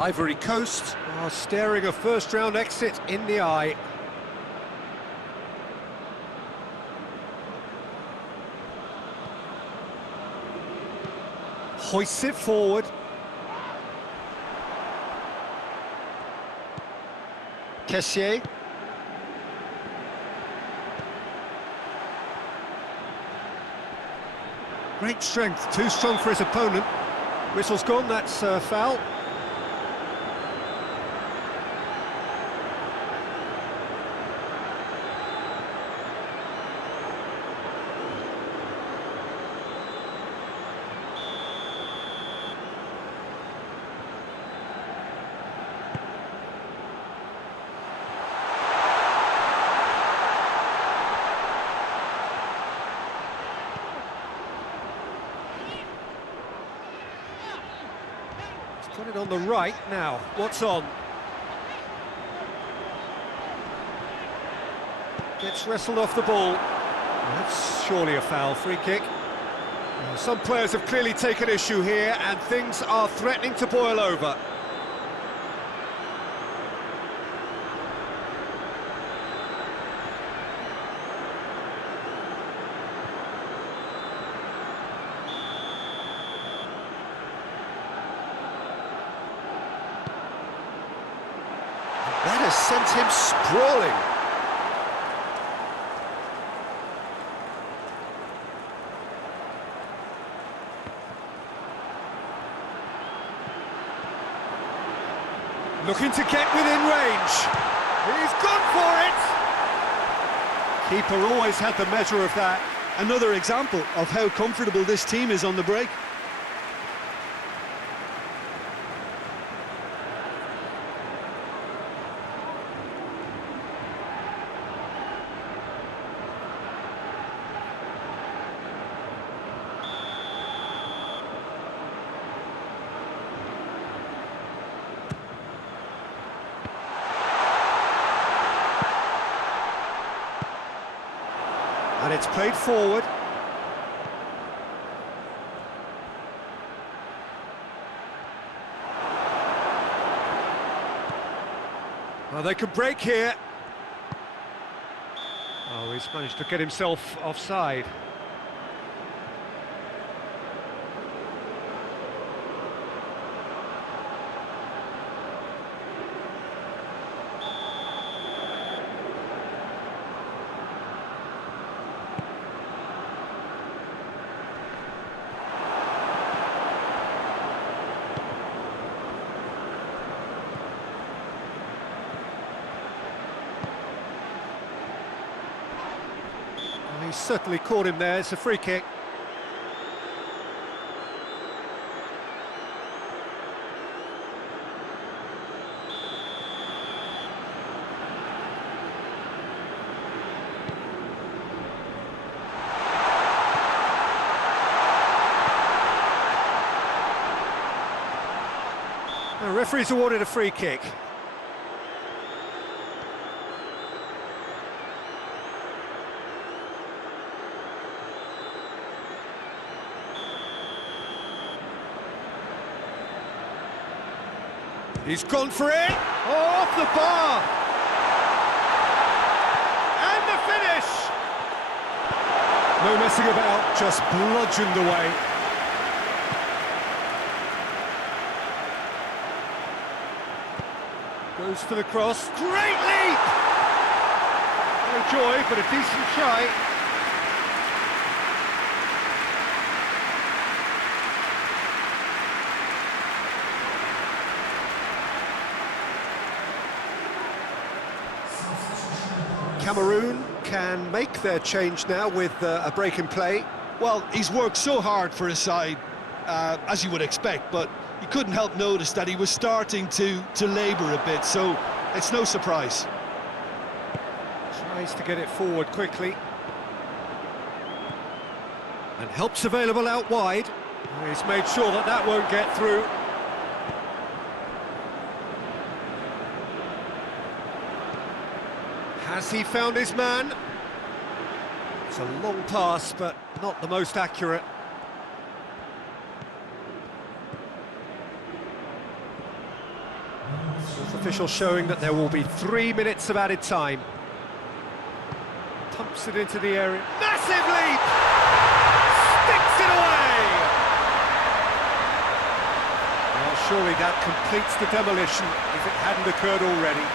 Ivory Coast are staring a first-round exit in the eye. Hoists it forward. Kessié. Great strength, too strong for his opponent. Whistle's gone, that's a foul. Got it on the right now. What's on? Gets wrestled off the ball. That's surely a foul. Free kick. Some players have clearly taken issue here, and things are threatening to boil over. That has sent him sprawling. Looking to get within range. He's gone for it! Keeper always had the measure of that. Another example of how comfortable this team is on the break. And it's played forward. Well, they could break here. Oh, he's managed to get himself offside. He's certainly caught him there. It's a free kick. The referee's awarded a free kick. He's gone for it! Oh, off the bar! And the finish! No messing about, just bludgeoned away. Goes for the cross. Great leap! No joy, but a decent try. Cameroun can make their change now with a break in play. Well, he's worked so hard for his side, as you would expect, but you couldn't help notice that he was starting to labour a bit, so it's no surprise. Tries to get it forward quickly. And help's available out wide. He's made sure that that won't get through. Has he found his man? It's a long pass, but not the most accurate. Fourth official showing that there will be 3 minutes of added time. Pumps it into the area. Massive leap! Sticks it away! Well, surely that completes the demolition if it hadn't occurred already.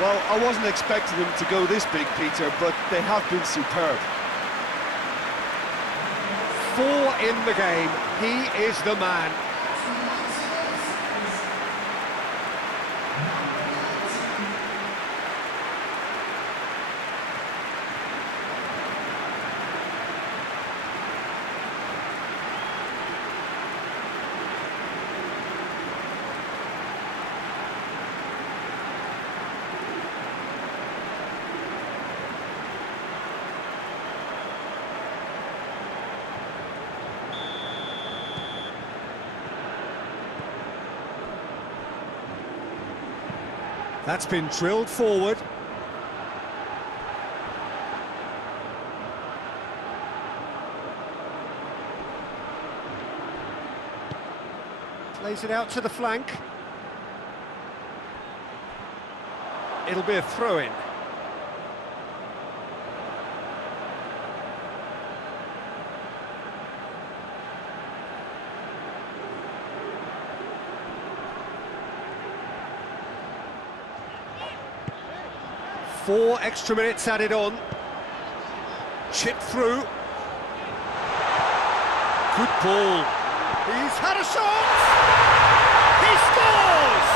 Well, I wasn't expecting them to go this big, Peter, but they have been superb. 4 in the game. He is the man. That's been drilled forward. Plays it out to the flank. It'll be a throw-in. Four extra minutes added on. Chip through. Good ball. He's had a shot! He scores!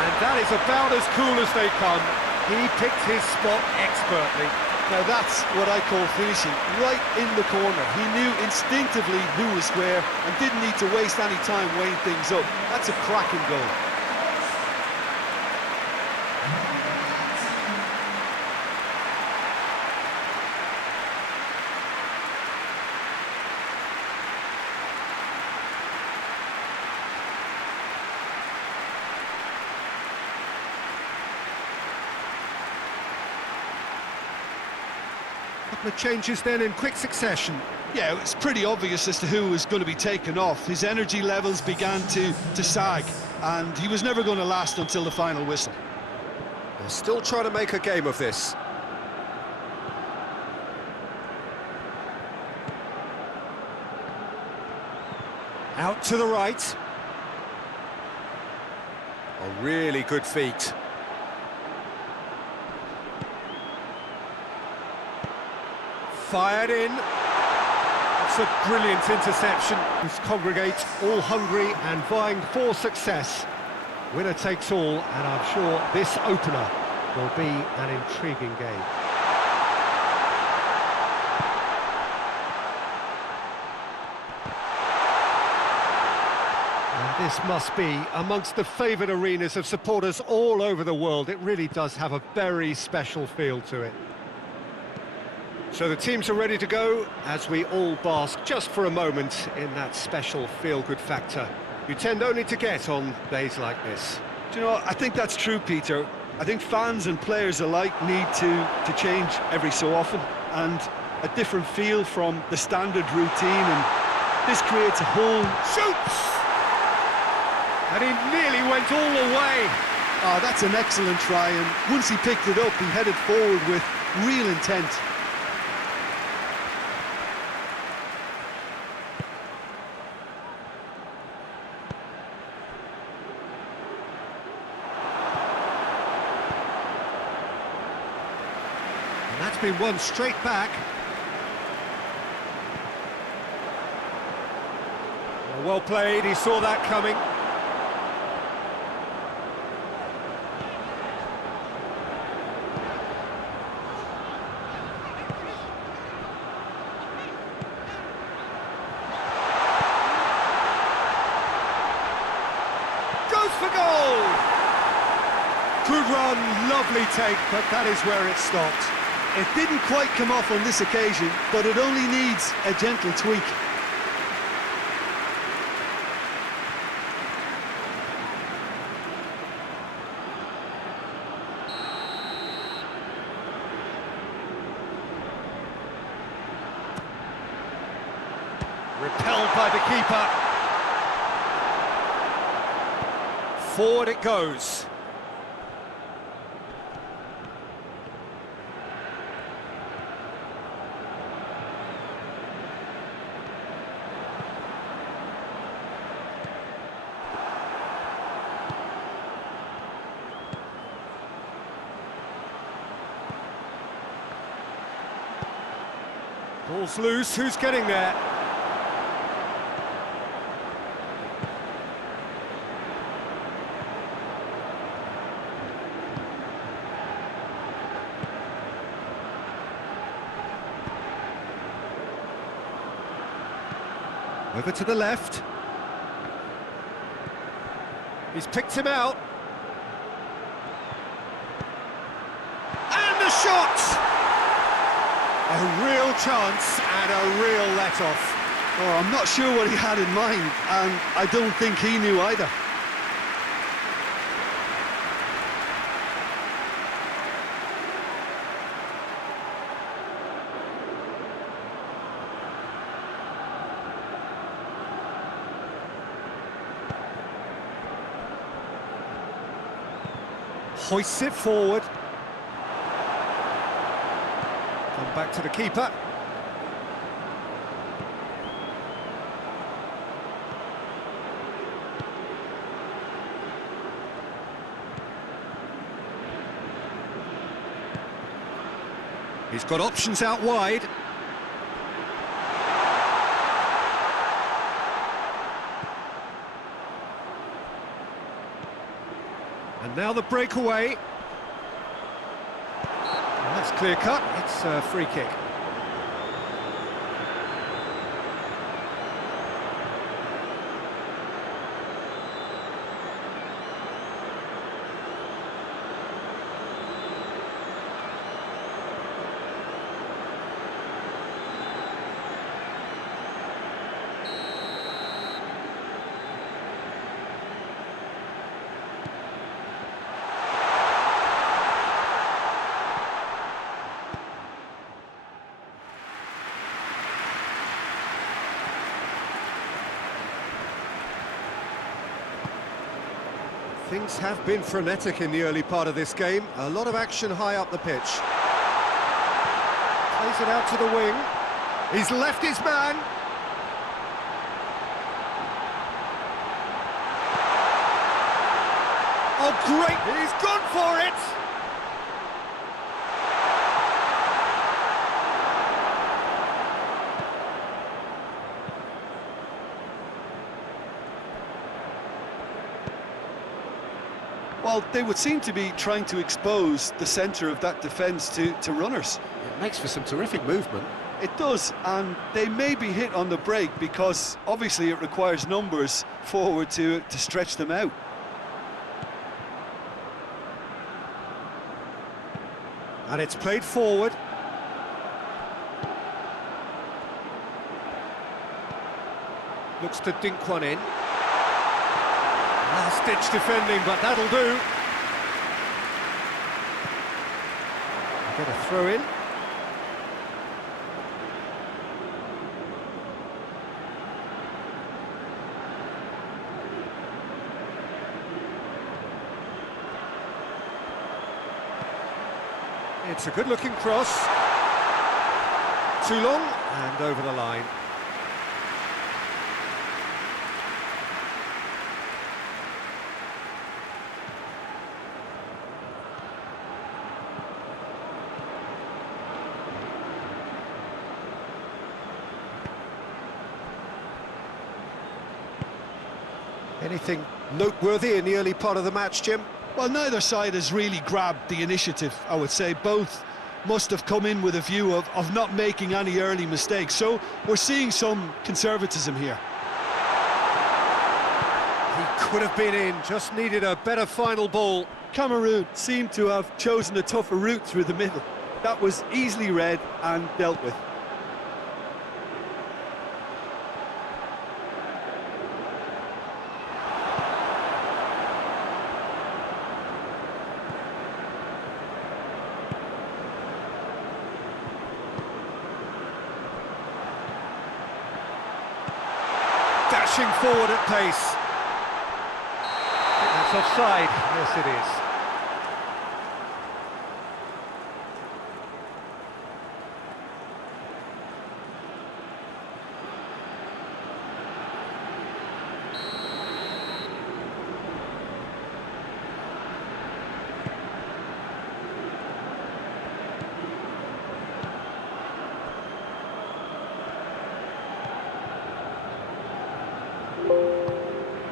And that is about as cool as they come. He picked his spot expertly. Now that's what I call finishing, right in the corner. He knew instinctively who was where and didn't need to waste any time weighing things up. That's a cracking goal. Couple of changes then in quick succession. Yeah, it's pretty obvious as to who was going to be taken off. His energy levels began to sag, and he was never going to last until the final whistle. They're still trying to make a game of this. Out to the right. A really good feat. Fired in. It's a brilliant interception. This congregates all hungry and vying for success. Winner takes all, and I'm sure this opener will be an intriguing game. And this must be amongst the favoured arenas of supporters all over the world. It really does have a very special feel to it. So the teams are ready to go as we all bask just for a moment in that special feel-good factor you tend only to get on days like this. Do you know, I think that's true, Peter. I think fans and players alike need to change every so often, and a different feel from the standard routine, and this creates a whole... Shoots! And he nearly went all the way. Oh, that's an excellent try, and once he picked it up, he headed forward with real intent. That's been won straight back. Well played, he saw that coming. Goes for goal! Good run, lovely take, but that is where it stopped. It didn't quite come off on this occasion, but it only needs a gentle tweak. Repelled by the keeper. Forward it goes. Ball's loose, who's getting there? Over to the left. He's picked him out. And the shot! A real chance and a real let-off. Oh, I'm not sure what he had in mind, and I don't think he knew either. Hoists it forward. Come back to the keeper. He's got options out wide. And now the breakaway. And that's clear cut. It's a free kick. Things have been frenetic in the early part of this game. A lot of action high up the pitch. Plays it out to the wing. He's left his man. Oh, great! He's gone for it! Well, they would seem to be trying to expose the centre of that defence to runners. It makes for some terrific movement. It does, and they may be hit on the break because obviously it requires numbers forward to stretch them out. And it's played forward. Looks to dink one in. Last-ditch defending, but that'll do. Get a throw in. It's a good-looking cross. Too long, and over the line. Anything noteworthy in the early part of the match, Jim? Well, neither side has really grabbed the initiative, I would say. Both must have come in with a view of not making any early mistakes. So we're seeing some conservatism here. He could have been in, just needed a better final ball. Cameroun seemed to have chosen a tougher route through the middle. That was easily read and dealt with. Dashing forward at pace. I think that's offside. Yes, it is.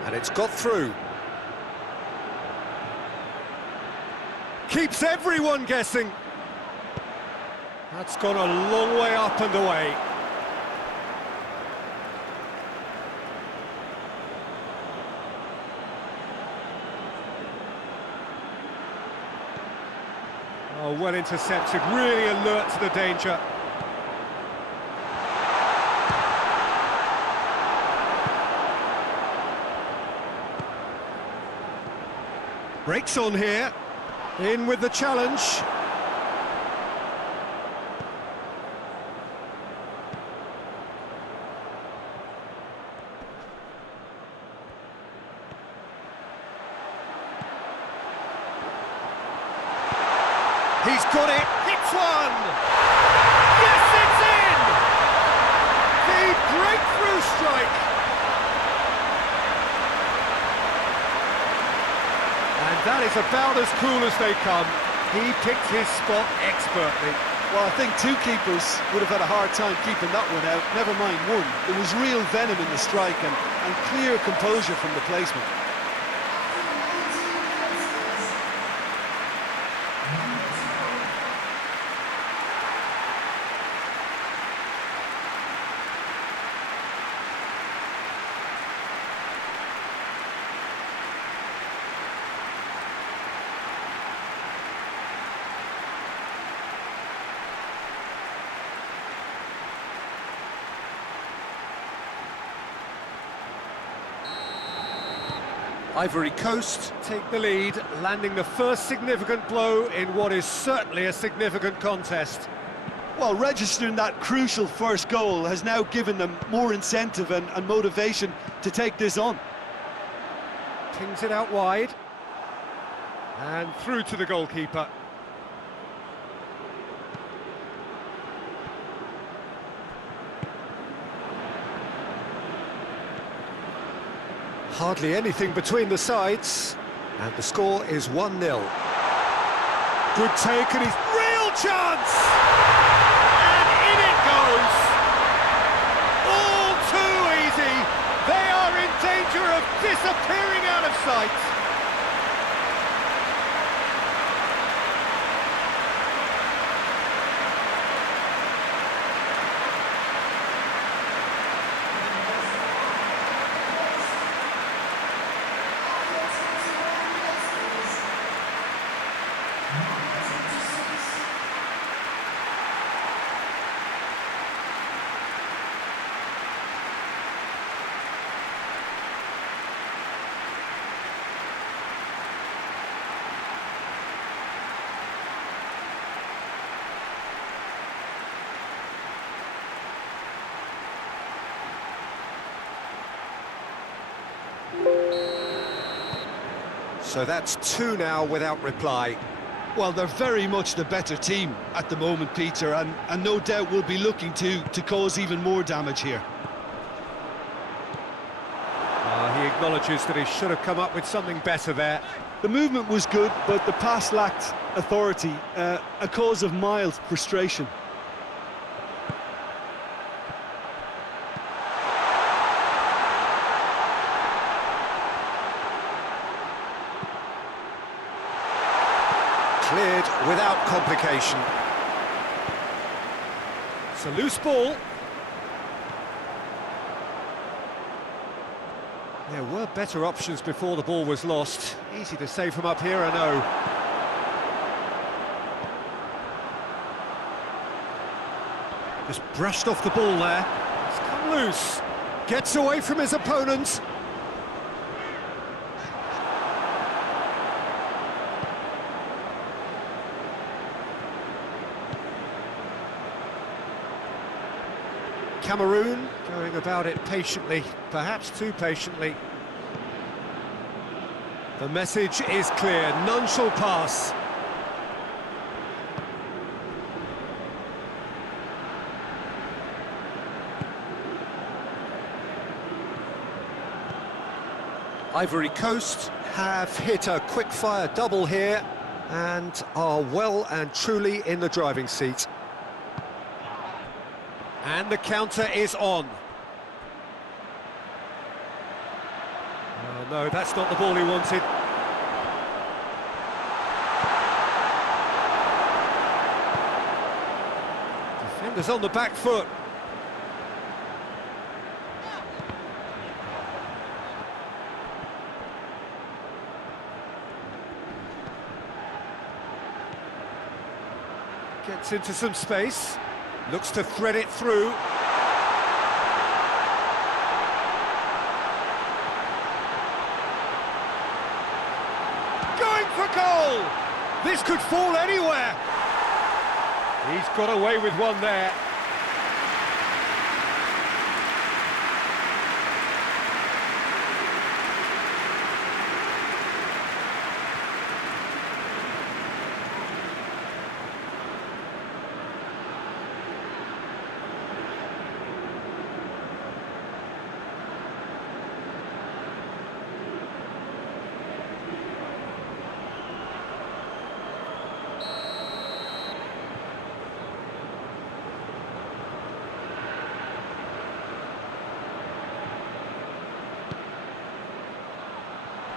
And it's got through. Keeps everyone guessing. That's gone a long way up and away. Oh, well intercepted, really alert to the danger. Breaks on here. In with the challenge. He's got it. Hits one. Yes, it's in. The breakthrough strike. And that is about as cool as they come. He picked his spot expertly. Well, I think two keepers would have had a hard time keeping that one out, never mind one. There was real venom in the strike and clear composure from the placement. Ivory Coast take the lead, landing the first significant blow in what is certainly a significant contest. Well, registering that crucial first goal has now given them more incentive and motivation to take this on. Pings it out wide. And through to the goalkeeper. Hardly anything between the sides, and the score is 1-0. Good take, and he's real chance! And in it goes! All too easy! They are in danger of disappearing out of sight! So that's two now without reply. Well, they're very much the better team at the moment, Peter, and no doubt will be looking to cause even more damage here. He acknowledges that he should have come up with something better there. The movement was good, but the pass lacked authority, a cause of mild frustration. Cleared without complication. It's a loose ball. There were better options before the ball was lost. Easy to save from up here, I know. Just brushed off the ball there. It's come loose. Gets away from his opponent. Cameroun going about it patiently, perhaps too patiently. The message is clear, none shall pass. Ivory Coast have hit a quick-fire double here and are well and truly in the driving seat. And the counter is on. Oh, no, that's not the ball he wanted. Defenders on the back foot. Gets into some space. Looks to thread it through. Going This could fall anywhere. He's got away with one there.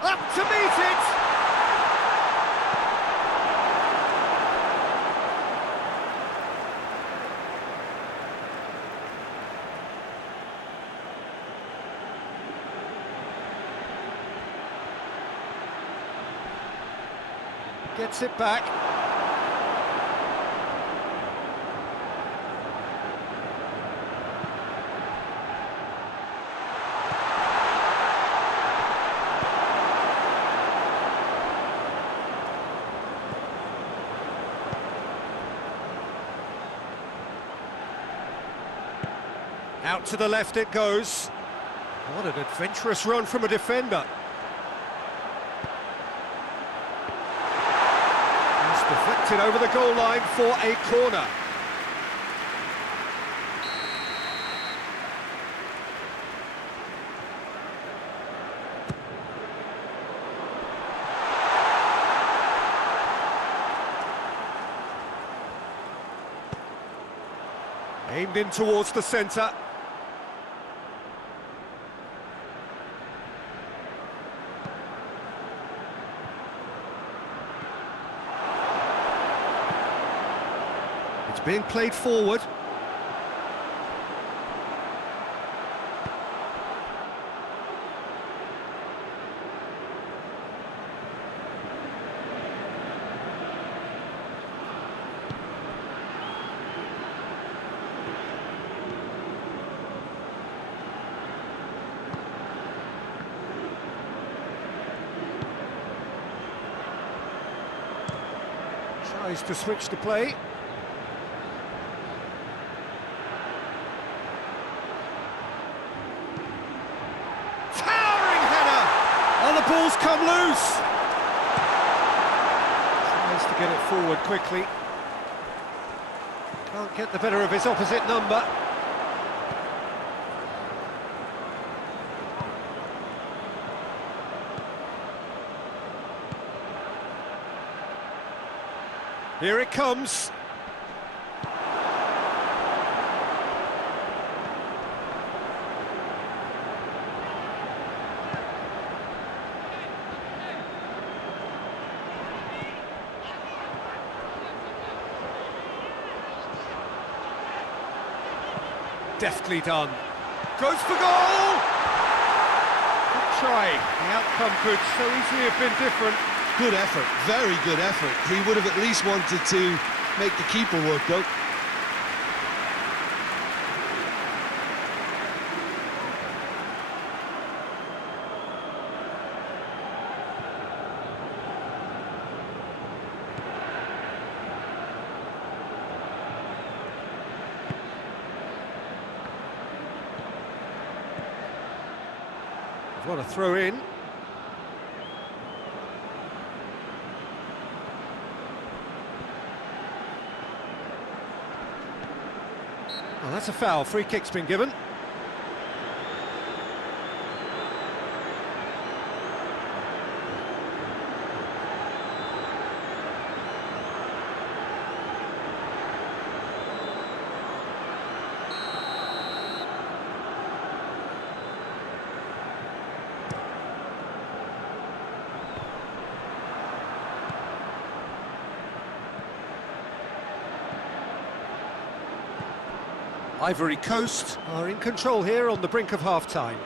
Up to meet it! Gets it back. Out to the left it goes. What an adventurous run from a defender. He's deflected over the goal line for a corner. Aimed in towards the centre. It's being played forward. Tries to switch the play. Towering header! Oh, the ball's come loose! Tries to get it forward quickly. Can't get the better of his opposite number. Here it comes. Deftly done. Goes for goal! Good try. The outcome could so easily have been different. Good effort, very good effort. He would have at least wanted to make the keeper work, though. What a throw in. Well, that's a foul. Free kick's been given. Ivory Coast are in control here on the brink of half-time.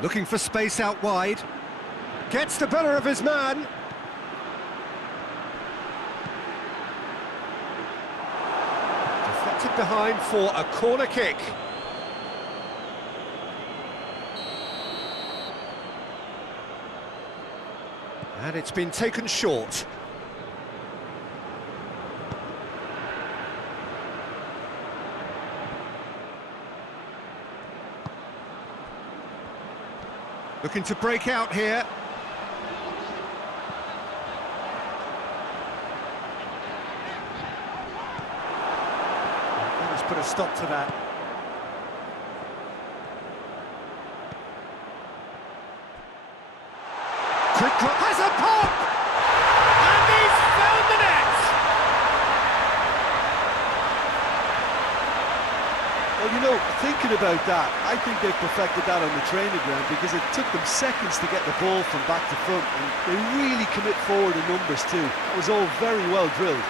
Looking for space out wide. Gets the better of his man. Deflected behind for a corner kick. And it's been taken short. Looking to break out here. Let's put a stop to that. Quick drop, has a pop! And he's found the net! Well, you know, thinking about that, I think they've perfected that on the training ground because it took them seconds to get the ball from back to front, and they really commit forward in numbers too. That was all very well drilled.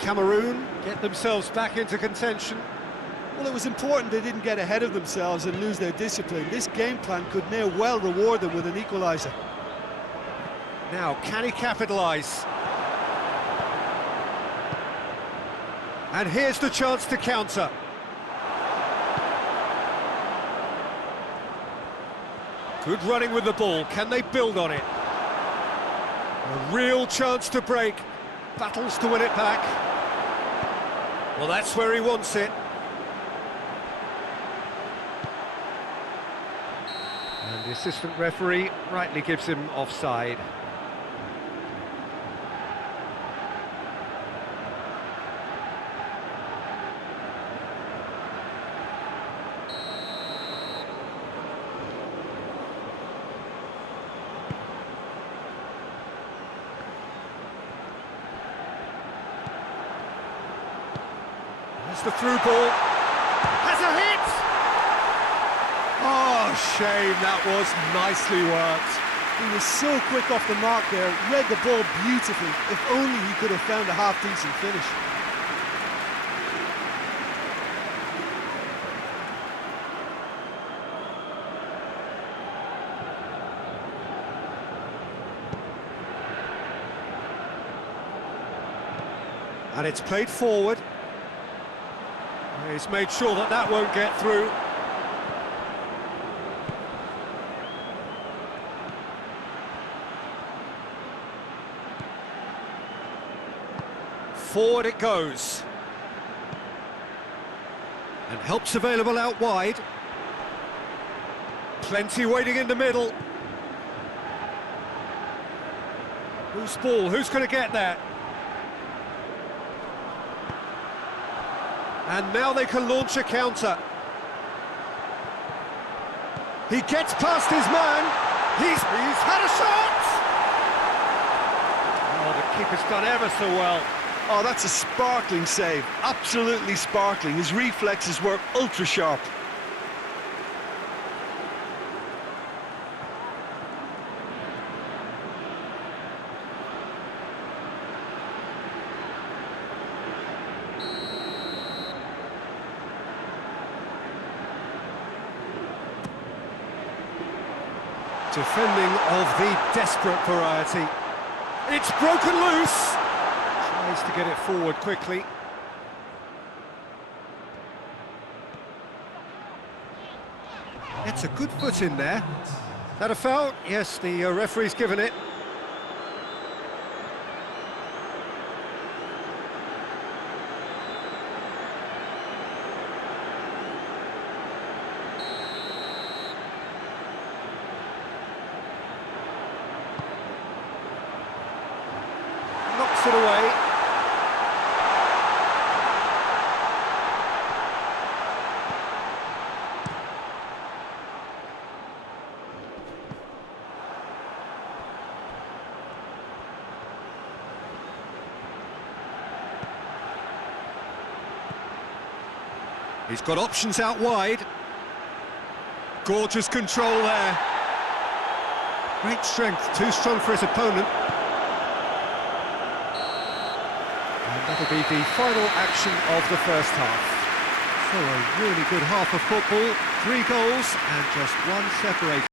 Cameroun get themselves back into contention. Well, it was important they didn't get ahead of themselves and lose their discipline. This game plan could now well reward them with an equaliser. Now, can he capitalise? And here's the chance to counter. Good running with the ball. Can they build on it? A real chance to break. Battles to win it back. Well, that's where he wants it. And the assistant referee rightly gives him offside. There's the through ball. Has a hit! Oh, shame, that was nicely worked. He was so quick off the mark there, read the ball beautifully. If only he could have found a half-decent finish. And it's played forward. He's made sure that that won't get through. Forward it goes. And help's available out wide. Plenty waiting in the middle. Whose ball? Who's going to get that? And now they can launch a counter. He gets past his man. He's had a shot! Oh, the keeper's done ever so well. Oh, that's a sparkling save. Absolutely sparkling. His reflexes were ultra sharp. Defending of the desperate variety. It's broken loose. Tries to get it forward quickly. It's a good foot in there. That a foul? Yes, the referee's given it. Knocks it away. He's got options out wide. Gorgeous control there. Great strength, too strong for his opponent. that'll be the final action of the first half. So a really good half of football, 3 goals and just one separator.